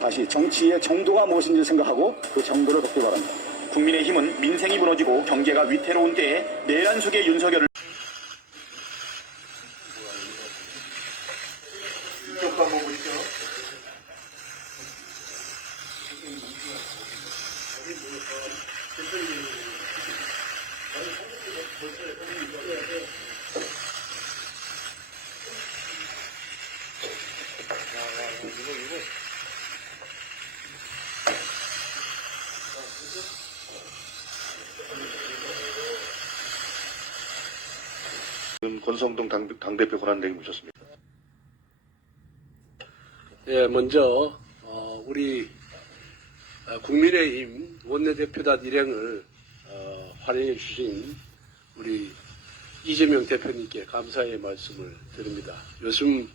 다시 정치의 정도가 무엇인지 생각하고 그 정도를 걷기 바랍니다. 국민의힘은 민생이 무너지고 경제가 위태로운 때에 내란 속의 윤석열을 권성동 당대표 권한대행 모셨습니다. 예, 먼저 우리 국민의힘 원내대표단 일행을 환영해 주신 우리 이재명 대표님께 감사의 말씀을 드립니다. 요즘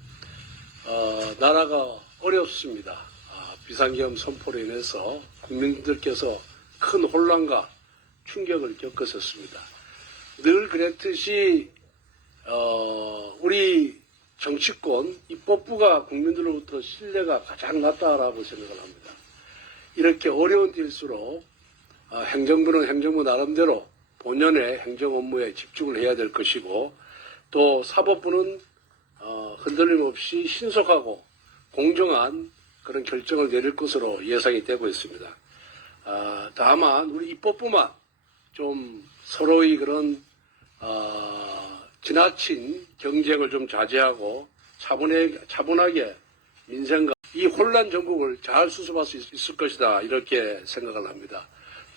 나라가 어렵습니다. 비상계엄 선포로 인해서 국민들께서 큰 혼란과 충격을 겪으셨습니다. 늘 그랬듯이 우리 정치권 입법부가 국민들로부터 신뢰가 가장 낮다라고 생각을 합니다. 이렇게 어려운 때일수록 행정부는 행정부 나름대로 본연의 행정 업무에 집중을 해야 될 것이고 또 사법부는 흔들림 없이 신속하고 공정한 그런 결정을 내릴 것으로 예상이 되고 있습니다. 다만 우리 입법부만 좀 서로의 그런 지나친 경쟁을 좀 자제하고 차분하게 민생과 이 혼란 전국을 잘 수습할 수 있을 것이다 이렇게 생각을 합니다.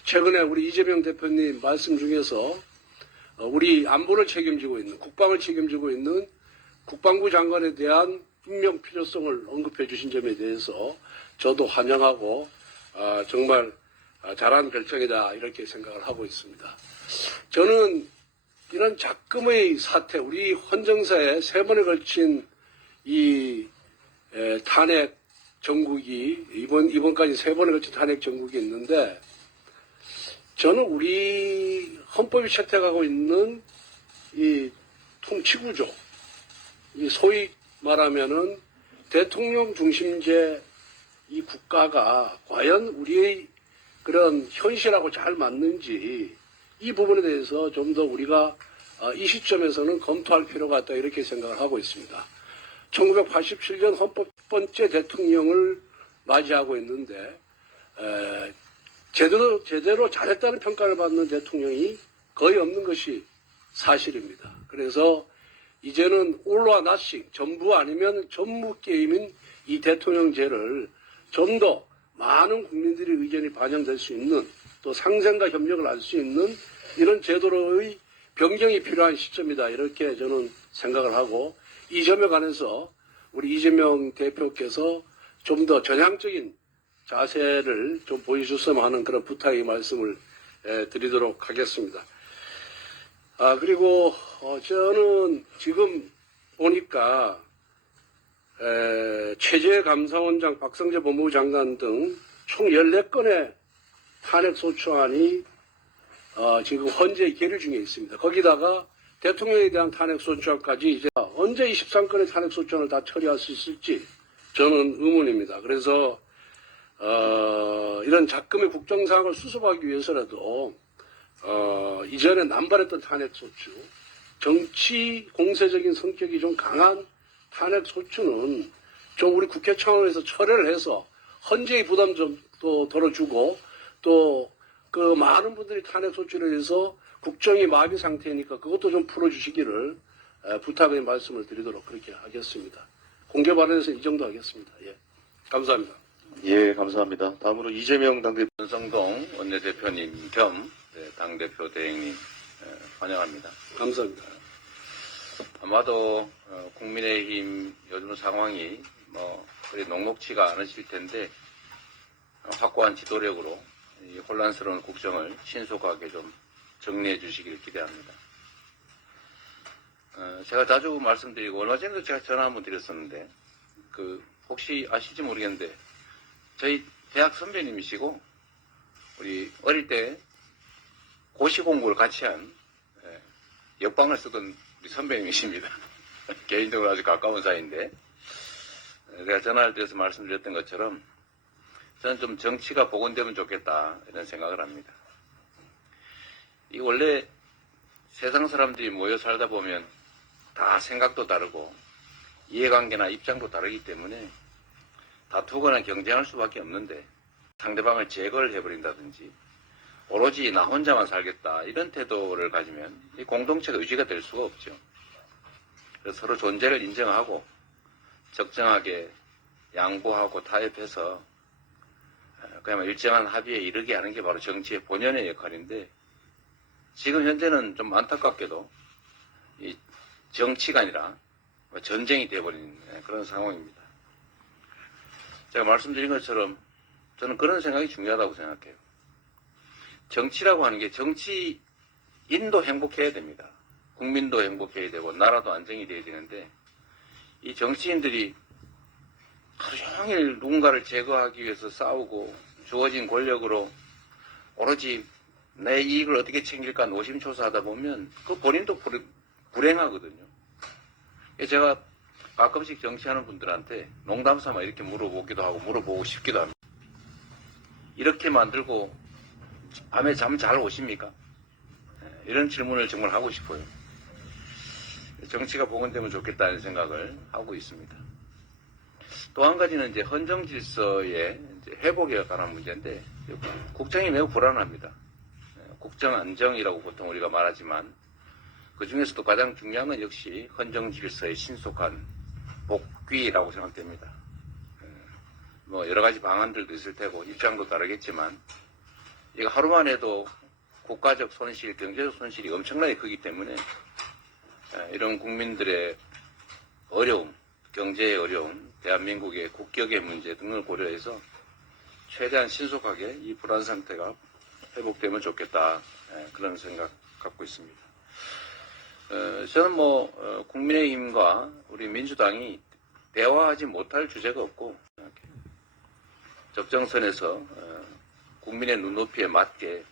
최근에 우리 이재명 대표님 말씀 중에서 우리 안보를 책임지고 있는 국방을 책임지고 있는 국방부 장관에 대한 임명 필요성을 언급해 주신 점에 대해서 저도 환영하고 정말 잘한 결정이다 이렇게 생각을 하고 있습니다. 저는 이런 작금의 사태, 우리 헌정사에 3번에 걸친 이 탄핵 정국이 이번까지 3번에 걸친 탄핵 정국이 있는데 저는 우리 헌법이 채택하고 있는 이 통치구조, 이 소위 말하면은 대통령 중심제 이 국가가 과연 우리의 그런 현실하고 잘 맞는지 이 부분에 대해서 좀 더 우리가 이 시점에서는 검토할 필요가 있다 이렇게 생각을 하고 있습니다. 1987년 헌법 첫 번째 대통령을 맞이하고 있는데 제대로 잘했다는 평가를 받는 대통령이 거의 없는 것이 사실입니다. 그래서 이제는 올와 나싱, 전부 아니면 전무 게임인 이 대통령제를 좀 더 많은 국민들의 의견이 반영될 수 있는 또 상생과 협력을 할 수 있는 이런 제도로의 변경이 필요한 시점이다 이렇게 저는 생각을 하고 이 점에 관해서 우리 이재명 대표께서 좀 더 전향적인 자세를 좀 보여줬으면 하는 그런 부탁의 말씀을 드리도록 하겠습니다. 그리고 저는 지금 보니까 최재감사원장, 박성재 법무부 장관 등 총 14건의 탄핵소추안이 지금 헌재 계류 중에 있습니다. 거기다가 대통령에 대한 탄핵소추안까지 이제 언제 23건의 탄핵소추안을 다 처리할 수 있을지 저는 의문입니다. 그래서 이런 작금의 국정상황을 수습하기 위해서라도 이전에 남발했던 탄핵소추, 정치 공세적인 성격이 좀 강한 탄핵소추는 좀 우리 국회 차원에서 철회를 해서 헌재의 부담 좀 또 덜어주고 또 그 많은 분들이 탄핵소추를 해서 국정이 마비 상태니까 그것도 좀 풀어주시기를 부탁의 말씀을 드리도록 그렇게 하겠습니다. 공개 발언에서 이 정도 하겠습니다. 예, 감사합니다. 예, 감사합니다. 다음으로 이재명 당대표. 권성동 원내대표님 겸 당대표 대행님 환영합니다. 감사합니다. 아마도 국민의힘 요즘 상황이 그리 녹록치가 않으실 텐데 확고한 지도력으로 이 혼란스러운 국정을 신속하게 좀 정리해 주시길 기대합니다. 제가 자주 말씀드리고 얼마 전에도 제가 전화 한번 드렸었는데 혹시 아실지 모르겠는데 저희 대학 선배님이시고 우리 어릴 때 고시 공부를 같이 한 역방을 쓰던 우리 선배님이십니다. 개인적으로 아주 가까운 사이인데 제가 전화를 드려서 말씀드렸던 것처럼 저는 좀 정치가 복원되면 좋겠다 이런 생각을 합니다. 이 원래 세상 사람들이 모여 살다 보면 다 생각도 다르고 이해관계나 입장도 다르기 때문에 다투거나 경쟁할 수밖에 없는데 상대방을 제거를 해버린다든지 오로지 나 혼자만 살겠다 이런 태도를 가지면 이 공동체가 유지가 될 수가 없죠. 그래서 서로 존재를 인정하고 적정하게 양보하고 타협해서 그야말로 일정한 합의에 이르게 하는 게 바로 정치의 본연의 역할인데 지금 현재는 좀 안타깝게도 이 정치가 아니라 전쟁이 되어버린 그런 상황입니다. 제가 말씀드린 것처럼 저는 그런 생각이 중요하다고 생각해요. 정치라고 하는 게 정치인도 행복해야 됩니다. 국민도 행복해야 되고 나라도 안정이 돼야 되는데 이 정치인들이 하루 종일 누군가를 제거하기 위해서 싸우고 주어진 권력으로 오로지 내 이익을 어떻게 챙길까 노심초사하다 보면 그 본인도 불행하거든요. 제가 가끔씩 정치하는 분들한테 농담삼아 이렇게 물어보기도 하고 물어보고 싶기도 합니다. 이렇게 만들고 밤에 잠 잘 오십니까? 이런 질문을 정말 하고 싶어요. 정치가 복원되면 좋겠다는 생각을 하고 있습니다. 또 한 가지는 이제 헌정 질서의 회복에 관한 문제인데 국정이 매우 불안합니다. 국정 안정이라고 보통 우리가 말하지만 그 중에서도 가장 중요한 건 역시 헌정 질서의 신속한 복귀라고 생각됩니다. 뭐 여러 가지 방안들도 있을 테고 입장도 다르겠지만 이거 하루만 해도 국가적 손실, 경제적 손실이 엄청나게 크기 때문에 이런 국민들의 어려움, 경제의 어려움, 대한민국의 국격의 문제 등을 고려해서 최대한 신속하게 이 불안 상태가 회복되면 좋겠다 그런 생각 갖고 있습니다. 저는 국민의힘과 우리 민주당이 대화하지 못할 주제가 없고 적정선에서 국민의 눈높이에 맞게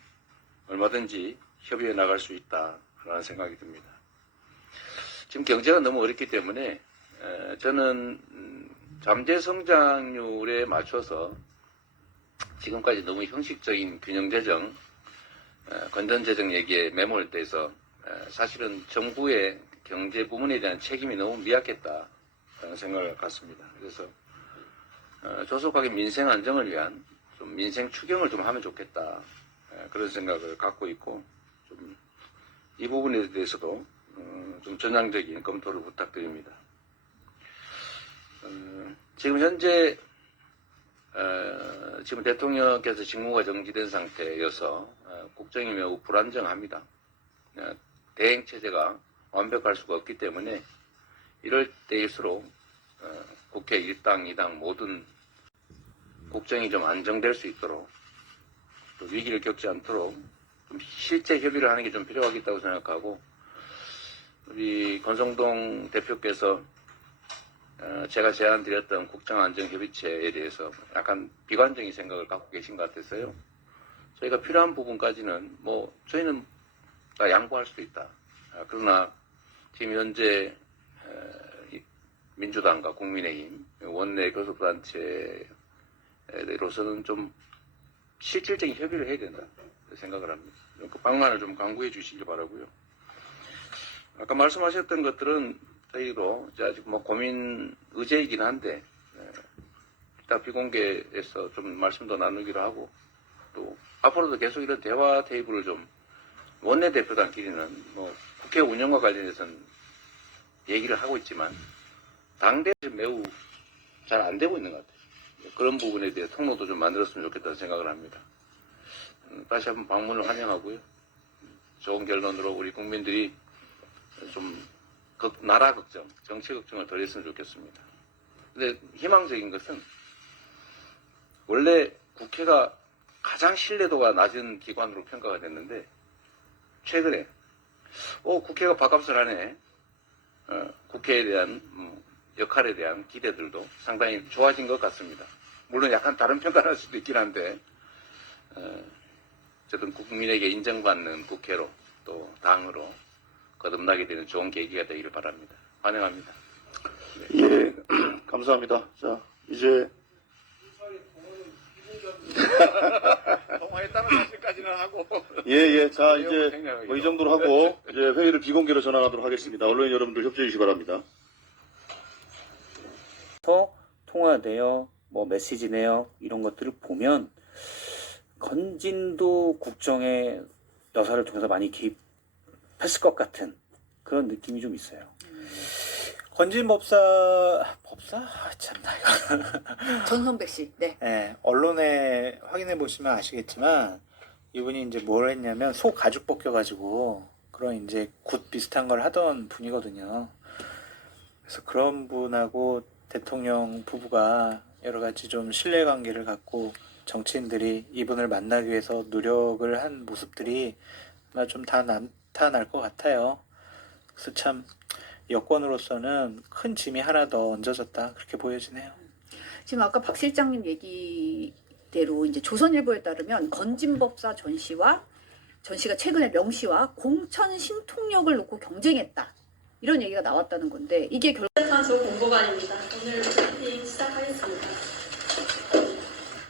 얼마든지 협의해 나갈 수 있다라는 생각이 듭니다. 지금 경제가 너무 어렵기 때문에 저는 잠재 성장률에 맞춰서 지금까지 너무 형식적인 균형재정, 건전재정 얘기에 매몰돼서 사실은 정부의 경제 부문에 대한 책임이 너무 미약했다라는 생각을 갖습니다. 그래서 조속하게 민생 안정을 위한 좀 민생 추경을 좀 하면 좋겠다 그런 생각을 갖고 있고 좀 이 부분에 대해서도 좀 전향적인 검토를 부탁드립니다. 지금 현재 지금 대통령께서 직무가 정지된 상태여서 국정이 매우 불안정합니다. 대행 체제가 완벽할 수가 없기 때문에 이럴 때일수록 국회 일당, 이당 모든 국정이 좀 안정될 수 있도록 또 위기를 겪지 않도록 좀 실제 협의를 하는 게 좀 필요하겠다고 생각하고 우리 권성동 대표께서 제가 제안드렸던 국정안정협의체에 대해서 약간 비관적인 생각을 갖고 계신 것 같아서요. 저희가 필요한 부분까지는 저희는 다 양보할 수도 있다. 그러나 지금 현재 민주당과 국민의힘 원내 교섭단체로서는 좀 실질적인 협의를 해야 된다 생각을 합니다. 그 방안을 좀 강구해 주시기 바라고요. 아까 말씀하셨던 것들은 저희도 아직 고민 의제이긴 한데 이따 비공개에서 좀 말씀도 나누기로 하고 또 앞으로도 계속 이런 대화 테이블을 좀 원내대표단끼리는 국회 운영과 관련해서는 얘기를 하고 있지만 당대에 매우 잘 안 되고 있는 것 같아요. 그런 부분에 대해 통로도 좀 만들었으면 좋겠다는 생각을 합니다. 다시 한번 방문을 환영하고요. 좋은 결론으로 우리 국민들이 좀 나라 걱정, 정치 걱정을 덜 했으면 좋겠습니다. 근데 희망적인 것은 원래 국회가 가장 신뢰도가 낮은 기관으로 평가가 됐는데 최근에 국회가 밥값을 하네. 국회에 대한 역할에 대한 기대들도 상당히 좋아진 것 같습니다. 물론 약간 다른 평가를 할 수도 있긴 한데 어쨌든 국민에게 인정받는 국회로 또 당으로 거듭나게 되는 좋은 계기가 되기를 바랍니다. 환영합니다. 예, 감사합니다. 자, 이제 통화했다는 사실까지는 하고 예, 자, 이제 뭐 이 정도로 하고 이제 회의를 비공개로 전환하도록 하겠습니다. 언론인 여러분들 협조해 주시기 바랍니다. 통화 내역, 뭐 메시지 내역 이런 것들을 보면 건진도 국정에 여사를 통해서 많이 개입했을 것 같은 그런 느낌이 좀 있어요. 건진 법사 참나 이거. 전성백 씨. 네. 네, 언론에 확인해 보시면 아시겠지만 이분이 이제 뭘 했냐면 소 가죽 벗겨가지고 그런 이제 굿 비슷한 걸 하던 분이거든요. 그래서 그런 분하고 대통령 부부가 여러 가지 좀 신뢰관계를 갖고 정치인들이 이분을 만나기 위해서 노력을 한 모습들이 아마 좀 다 나타날 것 같아요. 그래서 참 여권으로서는 큰 짐이 하나 더 얹어졌다 그렇게 보여지네요. 지금 아까 박 실장님 얘기대로 이제 조선일보에 따르면 건진법사 전 씨가 최근에 명 씨와 공천 신통력을 놓고 경쟁했다. 이런 얘기가 나왔다는 건데 이게 탄소 공보관입니다. 오늘 브리핑 시작하겠습니다.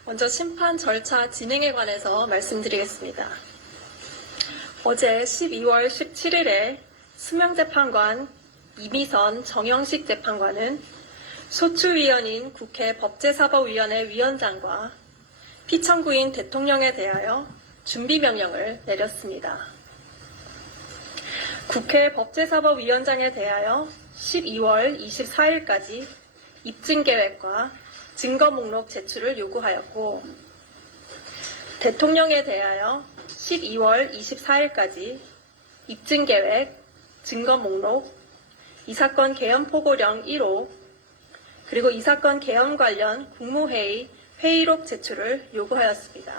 먼저 심판 절차 진행에 관해서 말씀드리겠습니다. 어제 12월 17일에 수명재판관 이미선 정영식 재판관은 소추위원인 국회 법제사법위원회 위원장과 피청구인 대통령에 대하여 준비명령을 내렸습니다. 국회 법제사법위원장에 대하여 12월 24일까지 입증계획과 증거목록 제출을 요구하였고 대통령에 대하여 12월 24일까지 입증계획, 증거목록, 이 사건 개헌 포고령 1호, 그리고 이 사건 개헌 관련 국무회의 회의록 제출을 요구하였습니다.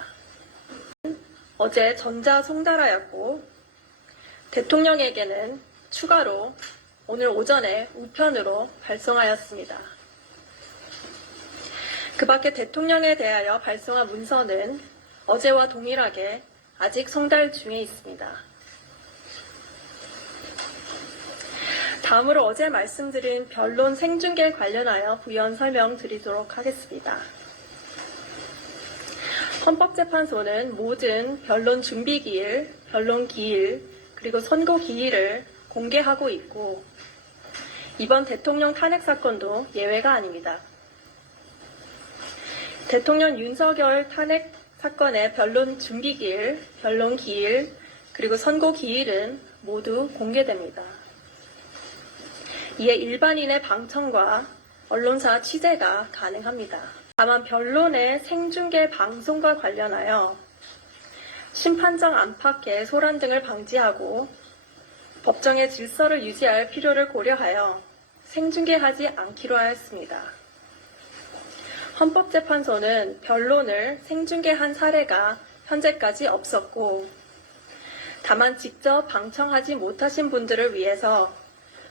어제 전자 송달하였고 대통령에게는 추가로 오늘 오전에 우편으로 발송하였습니다. 그 밖에 대통령에 대하여 발송한 문서는 어제와 동일하게 아직 송달 중에 있습니다. 다음으로 어제 말씀드린 변론 생중계 관련하여 부연 설명드리도록 하겠습니다. 헌법재판소는 모든 변론 준비기일, 변론 기일, 그리고 선고 기일을 공개하고 있고 이번 대통령 탄핵 사건도 예외가 아닙니다. 대통령 윤석열 탄핵 사건의 변론 준비기일, 변론 기일, 그리고 선고 기일은 모두 공개됩니다. 이에 일반인의 방청과 언론사 취재가 가능합니다. 다만 변론의 생중계 방송과 관련하여 심판정 안팎의 소란 등을 방지하고 법정의 질서를 유지할 필요를 고려하여 생중계하지 않기로 하였습니다. 헌법재판소는 변론을 생중계한 사례가 현재까지 없었고 다만 직접 방청하지 못하신 분들을 위해서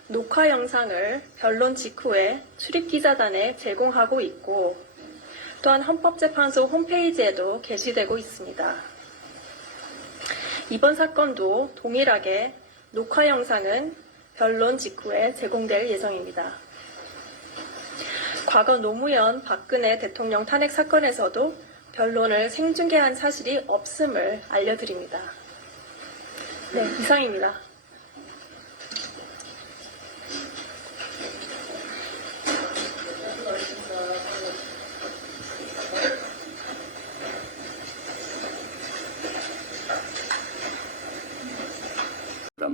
녹화 영상을 변론 직후에 출입기자단에 제공하고 있고 또한 헌법재판소 홈페이지에도 게시되고 있습니다. 이번 사건도 동일하게 녹화 영상은 변론 직후에 제공될 예정입니다. 과거 노무현 박근혜 대통령 탄핵 사건에서도 변론을 생중계한 사실이 없음을 알려드립니다. 네, 이상입니다.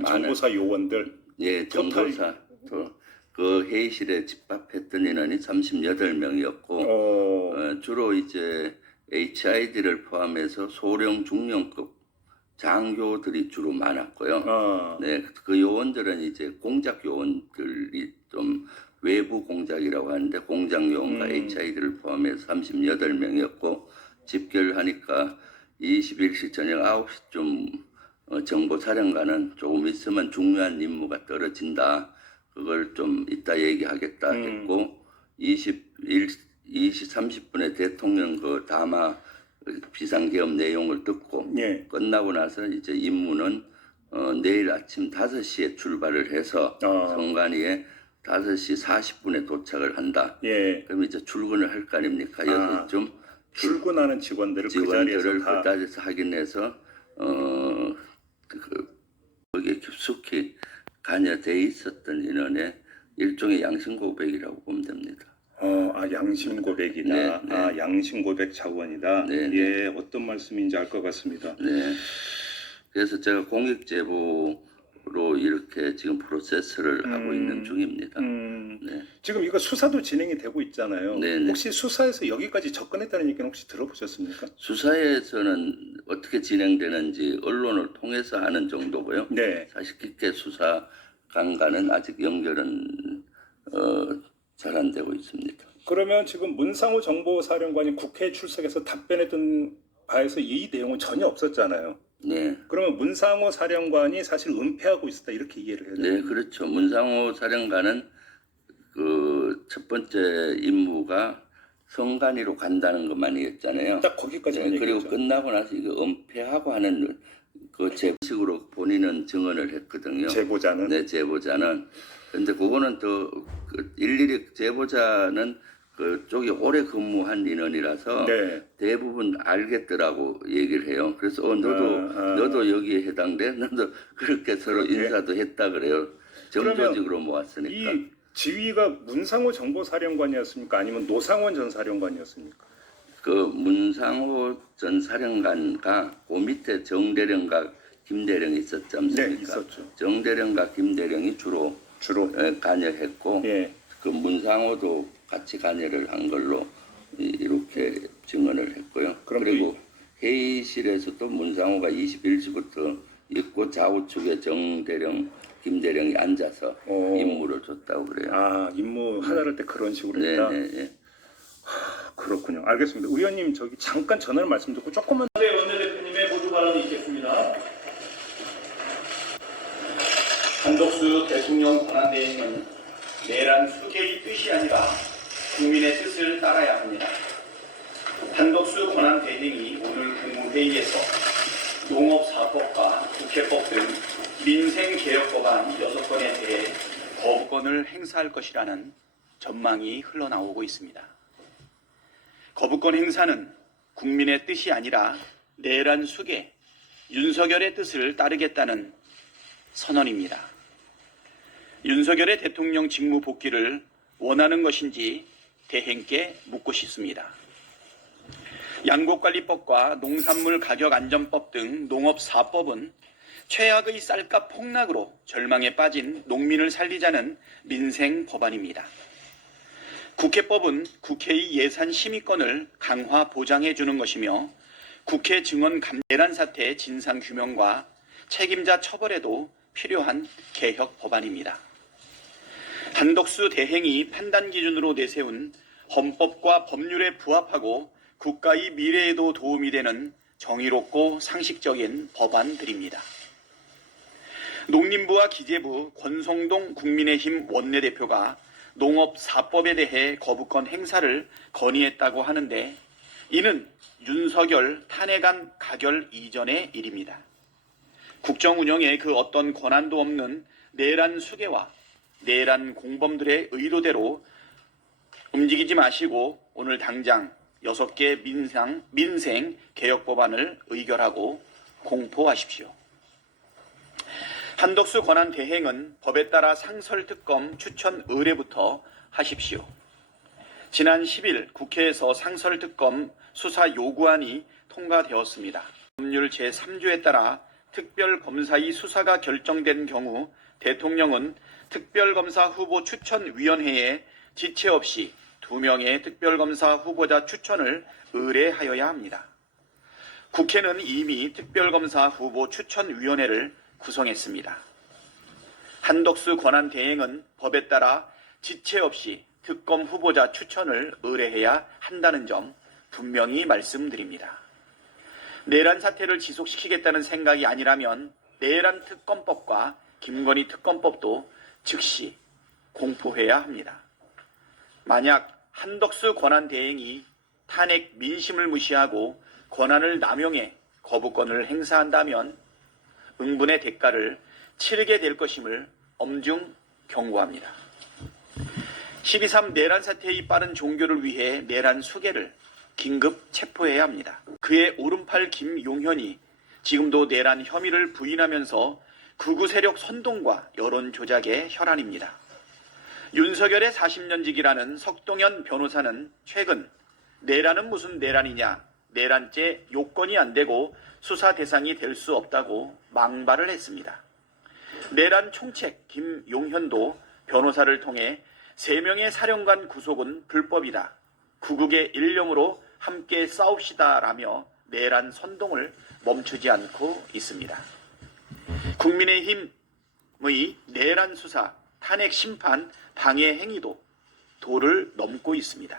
정보사 요원들 예, 정보사 그 회의실에 집합했던 인원이 38명이었고 주로 이제 HID를 포함해서 소령 중령급 장교들이 주로 많았고요. 네, 그 요원들은 이제 공작 요원들이 좀 외부 공작이라고 하는데 공작 요원과 HID를 포함해서 38명이었고 집결하니까 21시 저녁 9시쯤 정보사령관은 조금 있으면 중요한 임무가 떨어진다. 그걸 좀 이따 얘기하겠다 했고 30분에 대통령 그 담화 비상계엄 내용을 듣고 끝나고 나서 이제 임무는 내일 아침 5시에 출발을 해서 성관이에 5시 40분에 도착을 한다. 그럼 이제 출근을 할 거 아닙니까? 6시쯤 출근하는 직원들을 그 자리에서 확인해서 거기에 깊숙이 관여돼 있었던 인원의 일종의 양심 고백이라고 보면 됩니다. 양심 고백이다. 네. 양심 고백 차원이다. 네. 어떤 말씀인지 알 것 같습니다. 네. 그래서 제가 공익 제보로 이렇게 지금 프로세스를 하고 있는 중입니다. 네. 지금 이거 수사도 진행이 되고 있잖아요. 네네. 혹시 수사에서 여기까지 접근했다는 얘기는 혹시 들어보셨습니까? 수사에서는 어떻게 진행되는지 언론을 통해서 아는 정도고요. 사실 깊게 수사관과는 아직 연결은 잘 안 되고 있습니다. 그러면 지금 문상호 정보사령관이 국회에 출석해서 답변했던 바에서 이 내용은 전혀 없었잖아요. 네. 그러면 문상호 사령관이 사실 은폐하고 있었다 이렇게 이해를 해야 돼요. 네, 그렇죠. 문상호 사령관은 그 첫 번째 임무가 성관이로 간다는 것만이었잖아요. 딱 거기까지만 네, 그리고 얘기했죠. 끝나고 나서 이거 은폐하고 하는 그 제식으로 본인은 증언을 했거든요. 제보자는? 네, 제보자는. 근데 그거는 또 일일이 제보자는 그쪽이 오래 근무한 인원이라서 대부분 알겠더라고 얘기를 해요. 그래서 너도 여기에 해당돼? 너도 그렇게 서로 인사도 했다 그래요. 정조직으로 모았으니까. 이 지휘가 문상호 정보사령관이었습니까? 아니면 노상원 전 사령관이었습니까? 그 문상호 전 사령관과 그 밑에 정대령과 김대령이 있었지 않습니까? 네, 있었죠. 정대령과 김대령이 주로 관여했고 그 문상호도 같이 관여를 한 걸로 이렇게 증언을 했고요. 그리고 회의실에서도 문상호가 21시부터 있고 좌우측에 정대령, 김대령이 앉아서 임무를 줬다고 그래요. 임무 하나를 때 그런 식으로 했다? 네. 그렇군요. 알겠습니다. 의원님 저기 잠깐 전화를 말씀 듣고 조금만. 네, 원내대표님의 모두 발언이 있겠습니다. 한덕수 대통령 권한대행은 내란 수계의 뜻이 아니라 국민의 뜻을 따라야 합니다. 한덕수 권한대행이 오늘 국무회의에서 농업사법과 국회법 등 민생개혁법안 6건에 대해 거부권을 행사할 것이라는 전망이 흘러나오고 있습니다. 거부권 행사는 국민의 뜻이 아니라 내란 수계, 윤석열의 뜻을 따르겠다는 선언입니다. 윤석열의 대통령 직무 복귀를 원하는 것인지 대행께 묻고 싶습니다. 양곡관리법과 농산물가격안전법 등 농업사법은 최악의 쌀값 폭락으로 절망에 빠진 농민을 살리자는 민생 법안입니다. 국회법은 국회의 예산 심의권을 강화 보장해 주는 것이며 국회 증언 내란 사태 진상 규명과 책임자 처벌에도 필요한 개혁 법안입니다. 한덕수 대행이 판단 기준으로 내세운 헌법과 법률에 부합하고 국가의 미래에도 도움이 되는 정의롭고 상식적인 법안들입니다. 농림부와 기재부 권성동 국민의힘 원내대표가 농업사법에 대해 거부권 행사를 건의했다고 하는데 이는 윤석열 탄핵안 가결 이전의 일입니다. 국정 운영에 그 어떤 권한도 없는 내란 수계와 내란 공범들의 의도대로 움직이지 마시고 오늘 당장 6개 민생 개혁 법안을 의결하고 공포하십시오. 한덕수 권한 대행은 법에 따라 상설특검 추천 의뢰부터 하십시오. 지난 10일 국회에서 상설특검 수사 요구안이 통과되었습니다. 법률 제3조에 따라 특별검사의 수사가 결정된 경우 대통령은 특별검사 후보 추천위원회에 지체 없이 2명의 특별검사 후보자 추천을 의뢰하여야 합니다. 국회는 이미 특별검사 후보 추천위원회를 구성했습니다. 한덕수 권한 대행은 법에 따라 지체 없이 특검 후보자 추천을 의뢰해야 한다는 점 분명히 말씀드립니다. 내란 사태를 지속시키겠다는 생각이 아니라면 내란 특검법과 김건희 특검법도 즉시 공포해야 합니다. 만약 한덕수 권한대행이 탄핵 민심을 무시하고 권한을 남용해 거부권을 행사한다면 응분의 대가를 치르게 될 것임을 엄중 경고합니다. 12.3 내란 사태의 빠른 종결을 위해 내란 수계를 긴급 체포해야 합니다. 그의 오른팔 김용현이 지금도 내란 혐의를 부인하면서 극우 세력 선동과 여론 조작의 혈안입니다. 윤석열의 40년직이라는 석동현 변호사는 최근 내란은 무슨 내란이냐, 내란죄 요건이 안 되고 수사 대상이 될 수 없다고 망발을 했습니다. 내란 총책 김용현도 변호사를 통해 3명의 사령관 구속은 불법이다. 구국의 일념으로 함께 싸웁시다라며 내란 선동을 멈추지 않고 있습니다. 국민의힘의 내란 수사, 탄핵 심판, 방해 행위도 도를 넘고 있습니다.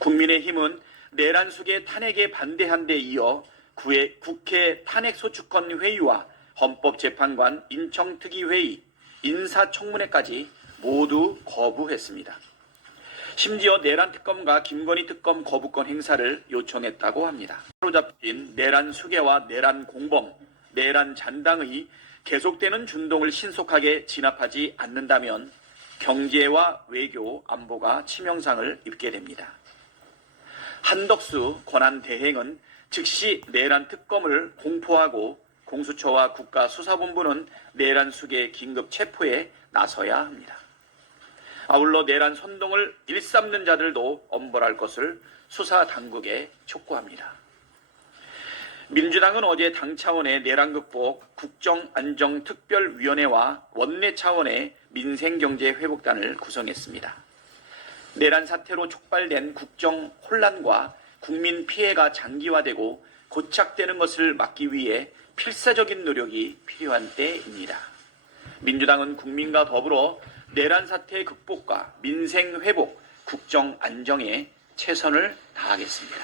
국민의힘은 내란 수계 탄핵에 반대한 데 이어 국회 탄핵소추권 회의와 헌법재판관 인청특위회의, 인사청문회까지 모두 거부했습니다. 심지어 내란 특검과 김건희 특검 거부권 행사를 요청했다고 합니다. 사로잡힌 내란 수계와 내란 공범, 내란 잔당의 계속되는 준동을 신속하게 진압하지 않는다면 경제와 외교, 안보가 치명상을 입게 됩니다. 한덕수 권한대행은 즉시 내란 특검을 공포하고 공수처와 국가수사본부는 내란 수계 긴급 체포에 나서야 합니다. 아울러 내란 선동을 일삼는 자들도 엄벌할 것을 수사 당국에 촉구합니다. 민주당은 어제 당 차원의 내란 극복 국정안정특별위원회와 원내 차원의 민생경제회복단을 구성했습니다. 내란 사태로 촉발된 국정 혼란과 국민 피해가 장기화되고 고착되는 것을 막기 위해 필사적인 노력이 필요한 때입니다. 민주당은 국민과 더불어 내란 사태 극복과 민생 회복, 국정 안정에 최선을 다하겠습니다.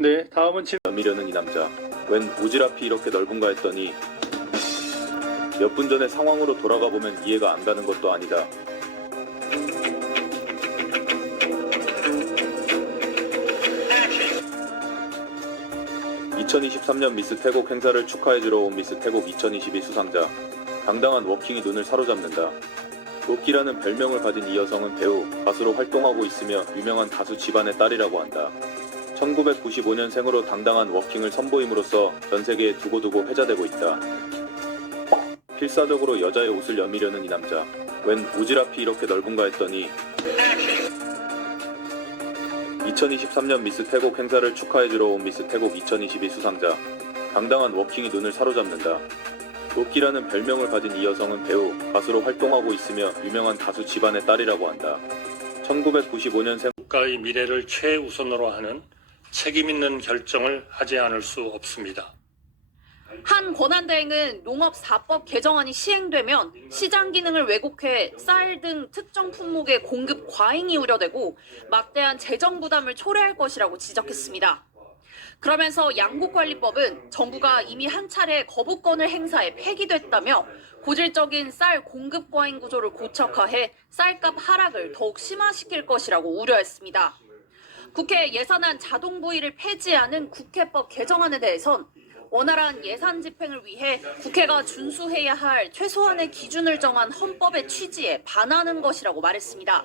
네, 다음은 미려는 이 남자. 웬 오지랖이 이렇게 넓은가 했더니 몇 분 전의 상황으로 돌아가 보면 이해가 안 가는 것도 아니다. (2023년) 미스 태국 행사를 축하해주러 온 미스 태국 2022 수상자. 당당한 워킹이 눈을 사로잡는다. 로끼라는 별명을 가진 이 여성은 배우, 가수로 활동하고 있으며 유명한 가수 집안의 딸이라고 한다. 1995년생으로 당당한 워킹을 선보임으로써 전 세계에 두고두고 회자되고 있다. 필사적으로 여자의 옷을 여미려는 이 남자. 웬 오지랖이 이렇게 넓은가 했더니 2023년 미스 태국 행사를 축하해주러 온 미스 태국 2022 수상자. 당당한 워킹이 눈을 사로잡는다. 로끼라는 별명을 가진 이 여성은 배우, 가수로 활동하고 있으며 유명한 가수 집안의 딸이라고 한다. 1995년생 국가의 미래를 최우선으로 하는 책임있는 결정을 하지 않을 수 없습니다. 한 권한대행은 농업 4법 개정안이 시행되면 시장 기능을 왜곡해 쌀 등 특정 품목의 공급 과잉이 우려되고 막대한 재정 부담을 초래할 것이라고 지적했습니다. 그러면서 양국관리법은 정부가 이미 한 차례 거부권을 행사해 폐기됐다며 고질적인 쌀 공급 과잉 구조를 고착화해 쌀값 하락을 더욱 심화시킬 것이라고 우려했습니다. 국회 예산안 자동 부의를 폐지하는 국회법 개정안에 대해선 원활한 예산 집행을 위해 국회가 준수해야 할 최소한의 기준을 정한 헌법의 취지에 반하는 것이라고 말했습니다.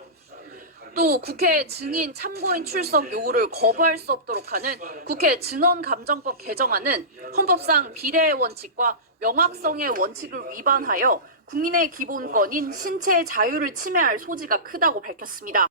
또 국회 증인 참고인 출석 요구를 거부할 수 없도록 하는 국회 증언감정법 개정안은 헌법상 비례의 원칙과 명확성의 원칙을 위반하여 국민의 기본권인 신체의 자유를 침해할 소지가 크다고 밝혔습니다.